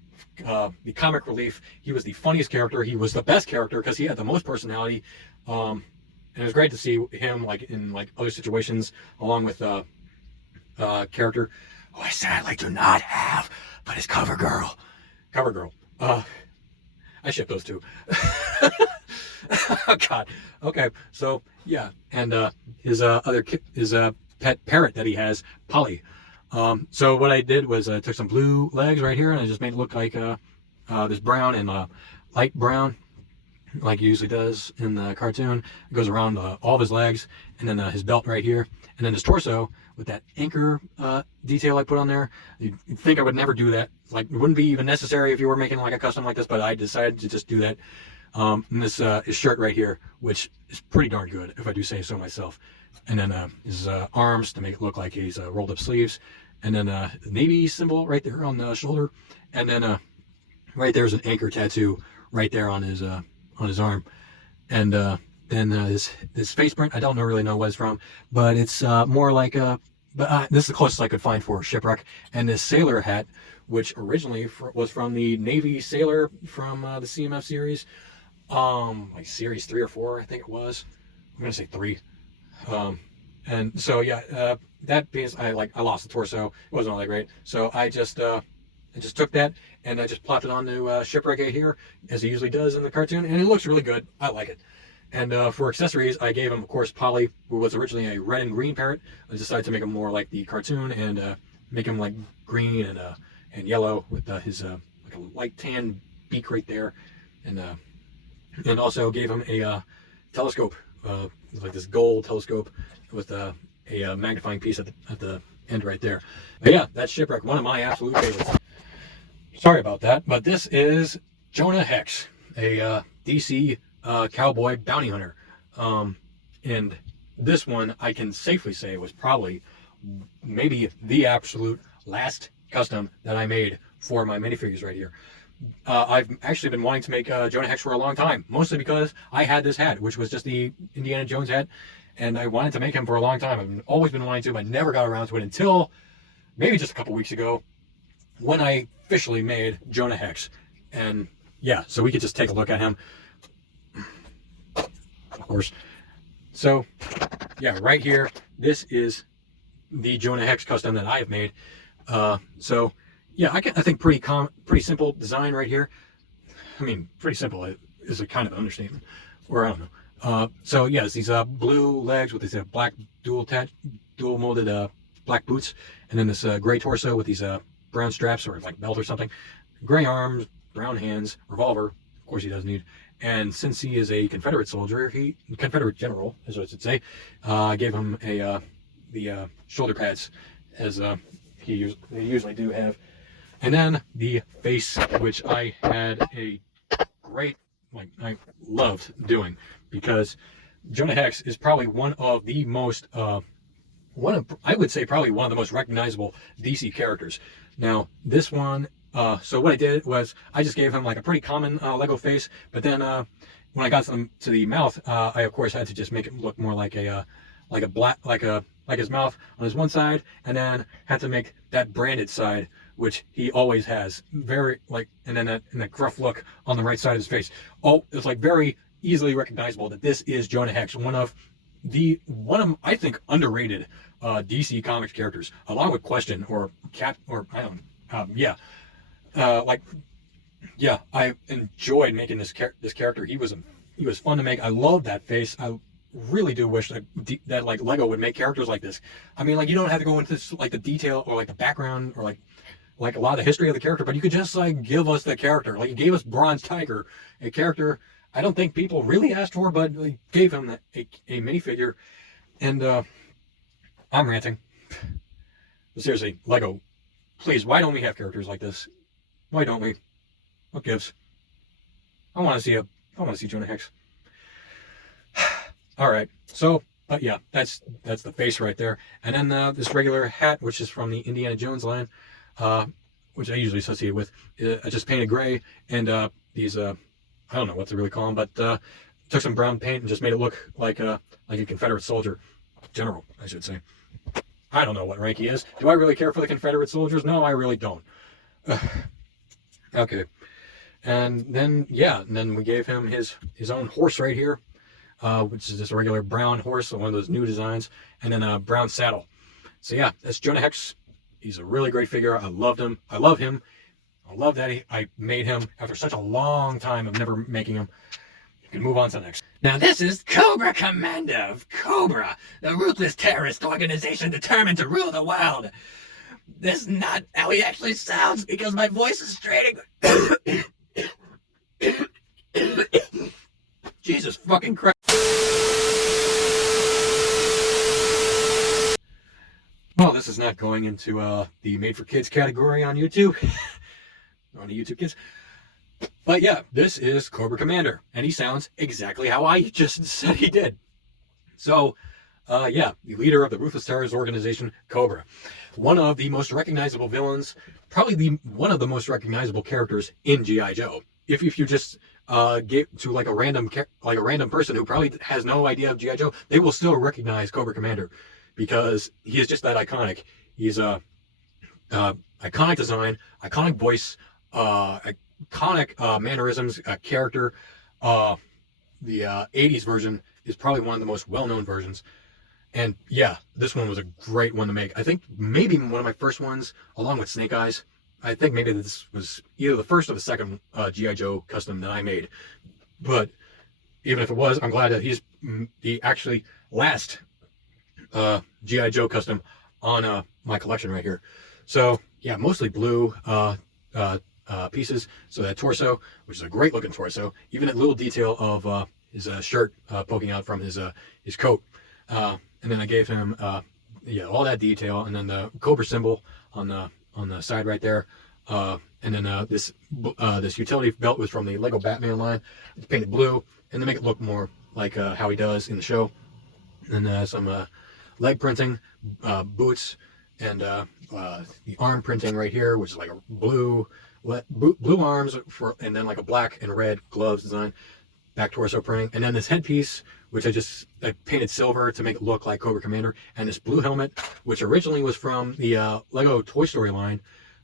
comic relief. He was the funniest character. He was the best character because he had the most personality. And it was great to see him in other situations along with character who I sadly do not have, but his cover girl. I ship those two. Oh God. Okay. So yeah, and his pet parrot that he has, Polly. So what I did was I took some blue legs right here and I just made it look like this brown and light brown, like he usually does in the cartoon. It goes around all of his legs, and then his belt right here, and then his torso with that anchor detail I put on there. You'd think I would never do that. Like, it wouldn't be even necessary if you were making like a custom like this, but I decided to just do that. And this his shirt right here, which is pretty darn good, if I do say so myself. And then his arms to make it look like he's rolled up sleeves, and then the Navy symbol right there on the shoulder, and then right there's an anchor tattoo right there on his arm, and then his face print. I don't really know what it's from, but it's more like this is the closest I could find for shipwreck. And this sailor hat, which originally was from the Navy sailor from the CMF series, like series 3 or 4, I think it was. I'm gonna say 3. And so yeah, that piece I lost the torso. It wasn't all that great, so I just took that and I just plopped it onto shipwreck here, as he usually does in the cartoon, and it looks really good. I like it. And for accessories, I gave him, of course, Polly, who was originally a red and green parrot. I decided to make him more like the cartoon and make him like green and yellow with his like a light tan beak right there, and also gave him a telescope, like this gold telescope with a magnifying piece at the end right there. But yeah, that's Shipwreck, one of my absolute favorites. Sorry about that, but this is Jonah Hex, a DC cowboy bounty hunter, and this one I can safely say was probably maybe the absolute last custom that I made for my minifigures right here. I've actually been wanting to make Jonah Hex for a long time, mostly because I had this hat, which was just the Indiana Jones hat, and I wanted to make him for a long time. I've always been wanting to, but I never got around to it until maybe just a couple weeks ago when I officially made Jonah Hex. And yeah, so we could just take a look at him, of course. So yeah, right here, this is the Jonah Hex custom that I have made. So yeah, I think pretty simple design right here. I mean, pretty simple is a kind of understatement, or I don't know. So yeah, it's these blue legs with these black dual molded black boots, and then this gray torso with these brown straps or like belt or something, gray arms, brown hands, revolver. Of course, he does need. And since he is a Confederate soldier, Confederate general, as I should say, I gave him the shoulder pads, as they usually do have. And then the face, which I had a great, I loved doing, because Jonah Hex is probably one of the most, I would say probably one of the most recognizable DC characters. Now, this one, so what I did was I just gave him like a pretty common Lego face, but then when I got to the mouth, I of course had to just make it look more like his mouth on his one side, and then had to make that branded side, which he always has, very and then that gruff look on the right side of his face. Oh, it's like very easily recognizable that this is Jonah Hex, one of I think underrated DC Comics characters, along with Question or Cap, or I don't know, I enjoyed making this character. He was fun to make. I love that face. I really do wish that like Lego would make characters like this. I mean, like, you don't have to go into this, like the detail or like the background or like a lot of the history of the character, but you could just like give us the character. Like, you gave us Bronze Tiger, a character I don't think people really asked for, but we gave him a minifigure. And I'm ranting. But seriously, Lego, please, why don't we have characters like this? Why don't we? What gives? I want to see Jonah Hex. All right, so yeah, that's the face right there, and then this regular hat, which is from the Indiana Jones line, which I usually associate with. I just painted gray, and these I don't know what to really call them, but took some brown paint and just made it look like a Confederate soldier, general, I should say. I don't know what rank he is. Do I really care for the Confederate soldiers? No, I really don't. Okay, and then we gave him his own horse right here, which is just a regular brown horse, one of those new designs, and then a brown saddle. So yeah, that's Jonah Hex. He's a really great figure. I loved him. I love him. I love that I made him after such a long time of never making him. You can move on to the next. Now this is Cobra Commander of Cobra, the ruthless terrorist organization determined to rule the world. This is not how he actually sounds, because my voice is straining. Jesus fucking Christ. Well, this is not going into the Made for Kids category on YouTube. On the YouTube Kids. But yeah, this is Cobra Commander, and he sounds exactly how I just said he did. So, yeah, the leader of the Ruthless Terrorist Organization, Cobra. One of the most recognizable villains, probably one of the most recognizable characters in G.I. Joe. If you just get to like a random person who probably has no idea of G.I. Joe, they will still recognize Cobra Commander because he is just that iconic. He's a iconic design, iconic voice, iconic mannerisms, character. The 80s version is probably one of the most well-known versions. And yeah, this one was a great one to make. I think maybe one of my first ones, along with Snake Eyes. I think maybe this was either the first or the second G.I. Joe custom that I made. But even if it was, I'm glad that he's the actually last G.I. Joe custom on my collection right here. So yeah, mostly blue pieces. So that torso, which is a great looking torso, even that little detail of his shirt poking out from his coat. And then I gave him yeah, all that detail, and then the Cobra symbol on the side right there. And then this utility belt was from the Lego Batman line. It's painted blue, and to make it look more like how he does in the show. And some leg printing, boots, and the arm printing right here, which is like a blue arms and then like a black and red gloves design. Back torso printing, and then this headpiece, which I painted silver to make it look like Cobra Commander, and this blue helmet, which originally was from the Lego Toy Story line.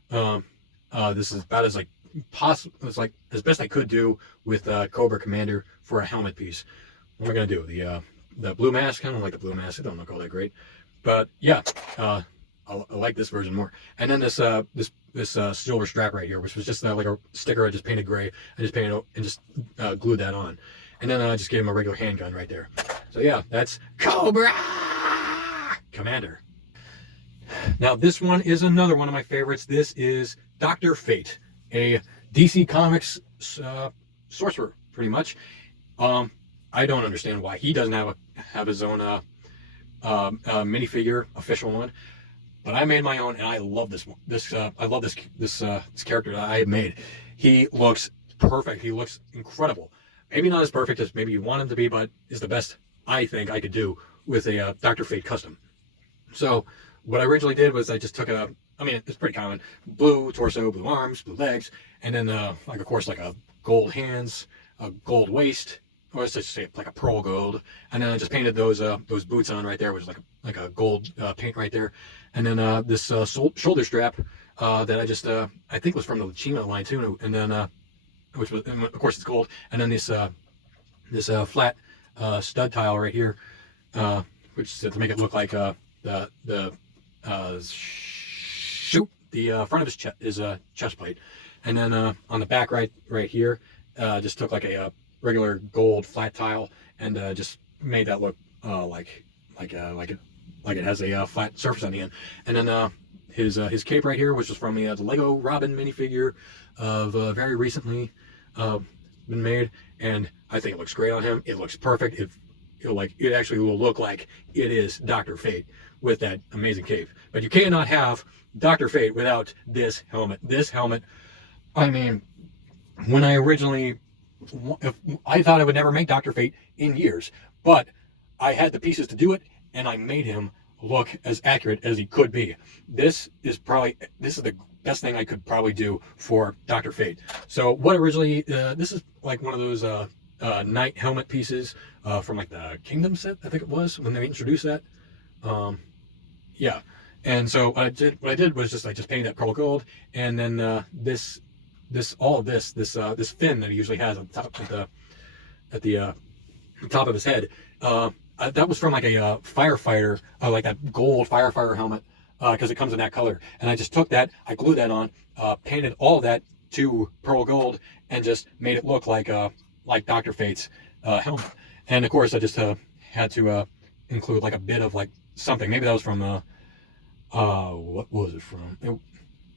This is about as possible. It's like as best I could do with Cobra Commander for a helmet piece. What am I gonna do? The blue mask. I don't like the blue mask. It don't look all that great, but yeah, I like this version more. And then this silver strap right here, which was just like a sticker I just painted gray. I just painted and just glued that on. And then I just gave him a regular handgun right there. So yeah, that's Cobra Commander. Now this one is another one of my favorites. This is Dr. Fate, a DC Comics sorcerer, pretty much. I don't understand why he doesn't have his own minifigure, official one. But I made my own, and I love this one. I love this character that I made. He looks perfect. He looks incredible. Maybe not as perfect as maybe you want him to be, but is the best I think I could do with a Dr. Fate custom. So what I originally did was I just took it's pretty common, blue torso, blue arms, blue legs, and then like of course like a gold hands, a gold waist, or let's just say like a pearl gold, and then I just painted those boots on right there, which is like a gold paint right there, and then this shoulder strap that I just I think was from the Chima line too, and then which was, and of course it's gold, and then this flat stud tile right here, which is to make it look like the front of his chest plate, and then on the back right here, just took like a regular gold flat tile and just made that look like it has a flat surface on the end. And then his cape right here, which is from the Lego Robin minifigure of very recently been made, and I think it looks great on him. It looks perfect. It actually will look like it is Dr. Fate with that amazing cape. But you cannot have Dr. Fate without this helmet. This helmet, I mean, when I originally, I thought I would never make Dr. Fate in years, but I had the pieces to do it, and I made him look as accurate as he could be. This is the best thing I could probably do for Dr. Fate. So what originally, this is like one of those knight helmet pieces from like the Kingdom set, I think it was, when they introduced that. Yeah, and so what I did was just painted that pearl gold, and then this fin that he usually has on top at the top of his head. That was from like a firefighter, like that gold firefighter helmet, because it comes in that color. And I just took that, I glued that on, painted all of that to pearl gold, and just made it look like Dr. Fate's helmet. And of course, I just had to include like a bit of like something. Maybe that was from what was it from?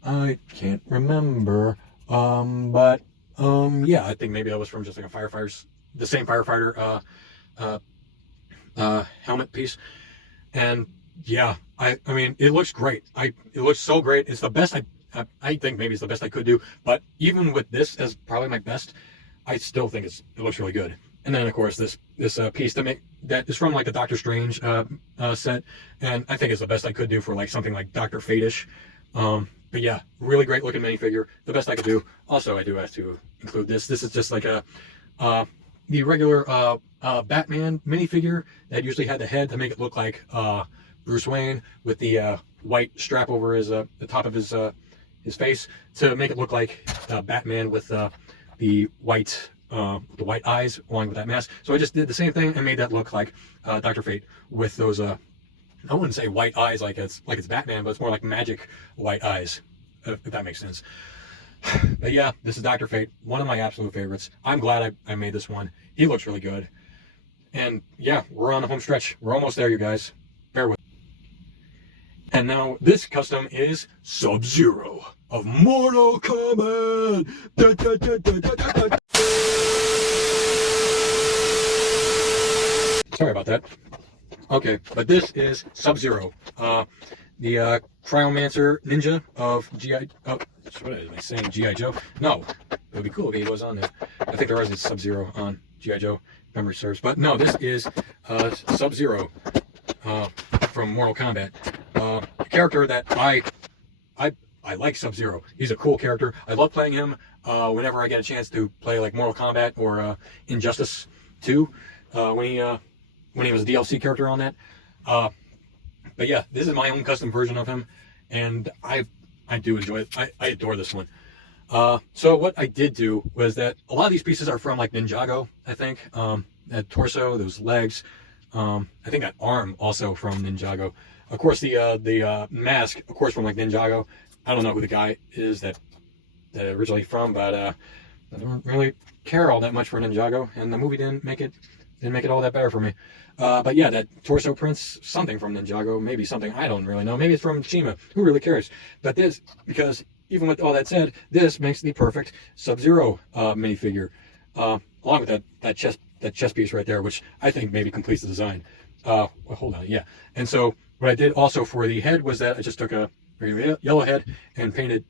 I can't remember. But yeah, I think maybe that was from just like a firefighter's the same firefighter helmet piece. And yeah, I mean, it looks great. It looks so great. It's the best I think maybe it's the best I could do. But even with this as probably my best, I still think it looks really good. And then of course this piece that is from like the Doctor Strange set, and I think it's the best I could do for like something like Dr. Fate-ish. But yeah, really great looking minifigure. The best I could do. Also, I do have to include this. This is just like the regular Batman minifigure that usually had the head to make it look like Bruce Wayne with the white strap over the top of his face to make it look like Batman with the white eyes along with that mask. So I just did the same thing and made that look like Dr. Fate with those I wouldn't say white eyes like it's Batman, but it's more like magic white eyes, if that makes sense. But yeah, this is Dr. Fate, one of my absolute favorites. I'm glad I made this one. He looks really good. And yeah, we're on the home stretch. We're almost there, you guys. Bear with me. And now this custom is Sub-Zero of Mortal Kombat. Da, da, da, da, da, da, da. Sorry about that. Okay, but this is Sub-Zero, the Cryomancer Ninja of G.I. Oh, what am I saying? G.I. Joe? No, it would be cool if he was on there. I think there was a Sub-Zero on G.I. Joe, memory serves. But no, this is Sub-Zero from Mortal Kombat. A character that I like Sub-Zero. He's a cool character. I love playing him whenever I get a chance to play like Mortal Kombat or Injustice 2 when he was a DLC character on that. But yeah, this is my own custom version of him, and I do enjoy it. I adore this one. So what I did do was that a lot of these pieces are from like Ninjago, I think. That torso, those legs, I think that arm also from Ninjago. Of course, the mask, of course, from like Ninjago. I don't know who the guy is that originally from, but I don't really care all that much for Ninjago, and the movie didn't make it all that better for me. But yeah, that torso prints, something from Ninjago, maybe something, I don't really know. Maybe it's from Shima, who really cares? But this, because even with all that said, this makes the perfect Sub-Zero minifigure, along with that chest piece right there, which I think maybe completes the design. Well, hold on, yeah. And so what I did also for the head was that I just took a regular yellow head and painted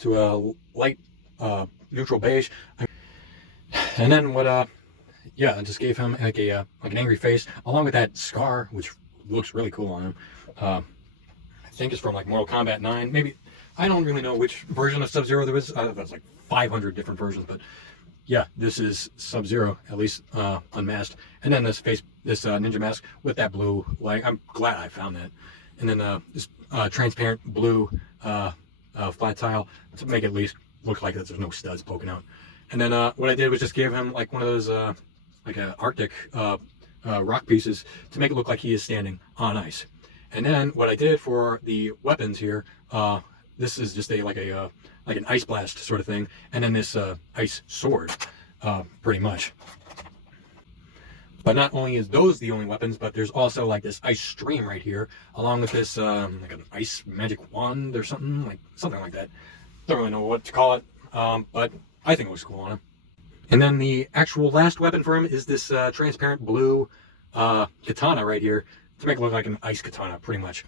to a light neutral beige. And then what yeah, I just gave him like an angry face, along with that scar, which looks really cool on him. I think it's from like Mortal Kombat 9. Maybe, I don't really know which version of Sub-Zero there is. There's like 500 different versions, but yeah, this is Sub-Zero, at least unmasked. And then this ninja mask with that blue, like, I'm glad I found that. And then this transparent blue flat tile to make it at least look like that there's no studs poking out. And then what I did was just give him like one of those like Arctic rock pieces to make it look like he is standing on ice. And then what I did for the weapons here, this is just like an ice blast sort of thing, and then this ice sword, pretty much. But not only is those the only weapons, but there's also like this ice stream right here, along with this like an ice magic wand or something like that. Don't really know what to call it, but I think it looks cool on him. And then the actual last weapon for him is this transparent blue katana right here, to make it look like an ice katana, pretty much.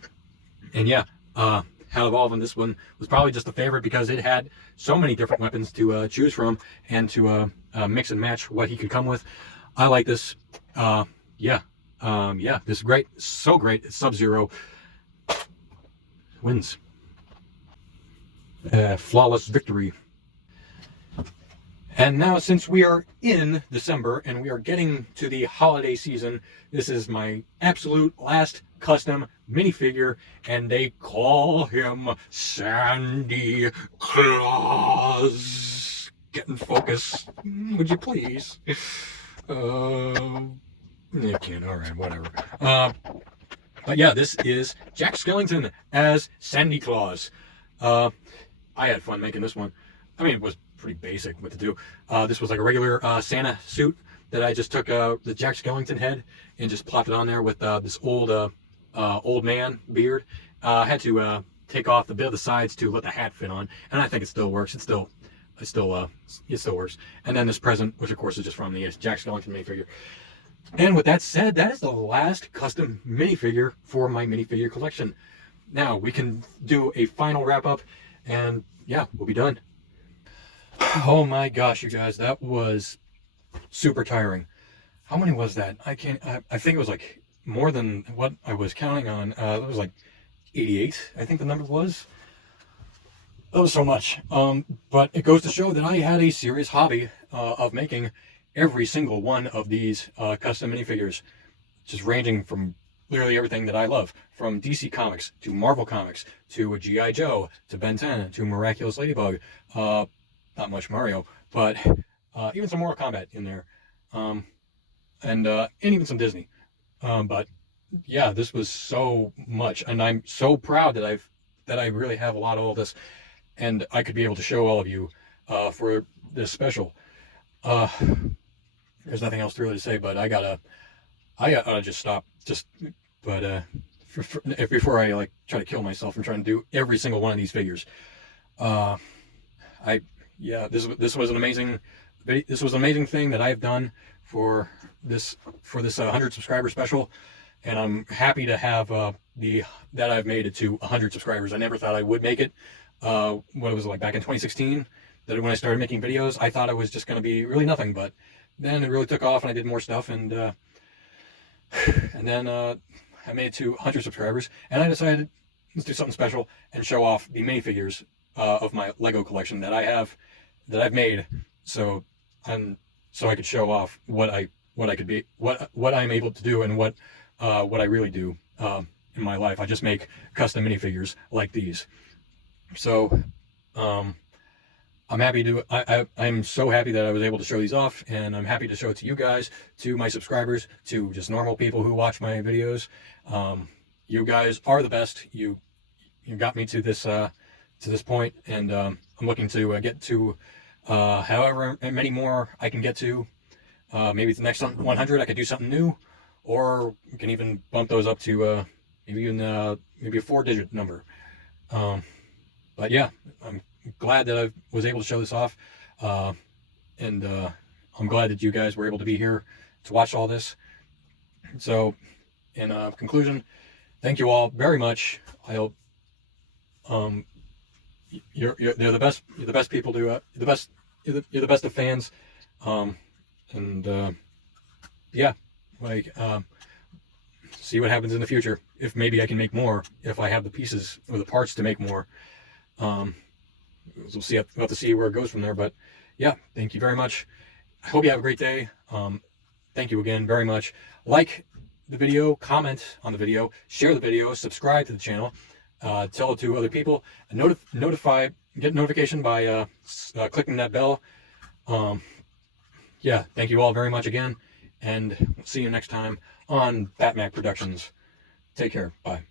And yeah, out of all of them, this one was probably just a favorite because it had so many different weapons to choose from and to mix and match what he could come with. I like this. Yeah, this is great. So great. It's Sub-Zero wins. Flawless victory. And now, since we are in December and we are getting to the holiday season, this is my absolute last custom minifigure, and they call him Sandy Claus. Get in focus, would you please? You can't, alright, whatever. But yeah, this is Jack Skellington as Sandy Claus. I had fun making this one. I mean, it was pretty basic what to do. This was like a regular Santa suit that I just took the Jack Skellington head and just plopped it on there with this old man beard. I had to take off the bit of the sides to let the hat fit on, and I think it still works. It's still it still works. And then this present, which of course is just from the Jack Skellington minifigure. And with that said, that is the last custom minifigure for my minifigure collection. Now we can do a final wrap up, and yeah, we'll be done. Oh my gosh, you guys, that was super tiring. How many was that? I think it was like more than what I was counting on. It was like 88, I think the number was. That was so much. But it goes to show that I had a serious hobby of making every single one of these custom minifigures, just ranging from literally everything that I love, from DC Comics to Marvel Comics to G.I. Joe to Ben 10 to Miraculous Ladybug. Not much Mario, but even some Mortal Kombat in there, and even some Disney. But yeah, this was so much, and I'm so proud that I really have a lot of all this, and I could be able to show all of you for this special. There's nothing else really to say, but I gotta just stop. Before I like try to kill myself and trying to do every single one of these figures. This was an amazing thing that I've done for this 100 subscriber special, and I'm happy to have that I've made it to 100 subscribers. I never thought I would make it. What it was like back in 2016, that when I started making videos, I thought it was just going to be really nothing, but then it really took off and I did more stuff, and then I made it to 100 subscribers, and I decided let's do something special and show off the minifigures of my Lego collection that I've made, so I could show off what I'm able to do, and what I really do in my life. I just make custom minifigures like these. So I'm happy to. I'm so happy that I was able to show these off, and I'm happy to show it to you guys, to my subscribers, to just normal people who watch my videos. You guys are the best. You got me to this point, and I'm looking to get to however many more I can get to. Maybe the next 100 I could do something new, or we can even bump those up to maybe a 4-digit number. But yeah, I'm glad that I was able to show this off, and I'm glad that you guys were able to be here to watch all this. So, in conclusion, thank you all very much. I hope they're the best. You're the best people to you're the best of fans, and yeah, like see what happens in the future. If maybe I can make more, if I have the pieces or the parts to make more. We'll see. We'll have to see where it goes from there. But yeah, thank you very much. I hope you have a great day. Thank you again very much. Like the video, comment on the video, share the video, subscribe to the channel, tell it to other people, and get notification by clicking that bell. Yeah, thank you all very much again, and we'll see you next time on Batmac Productions. Take care. Bye.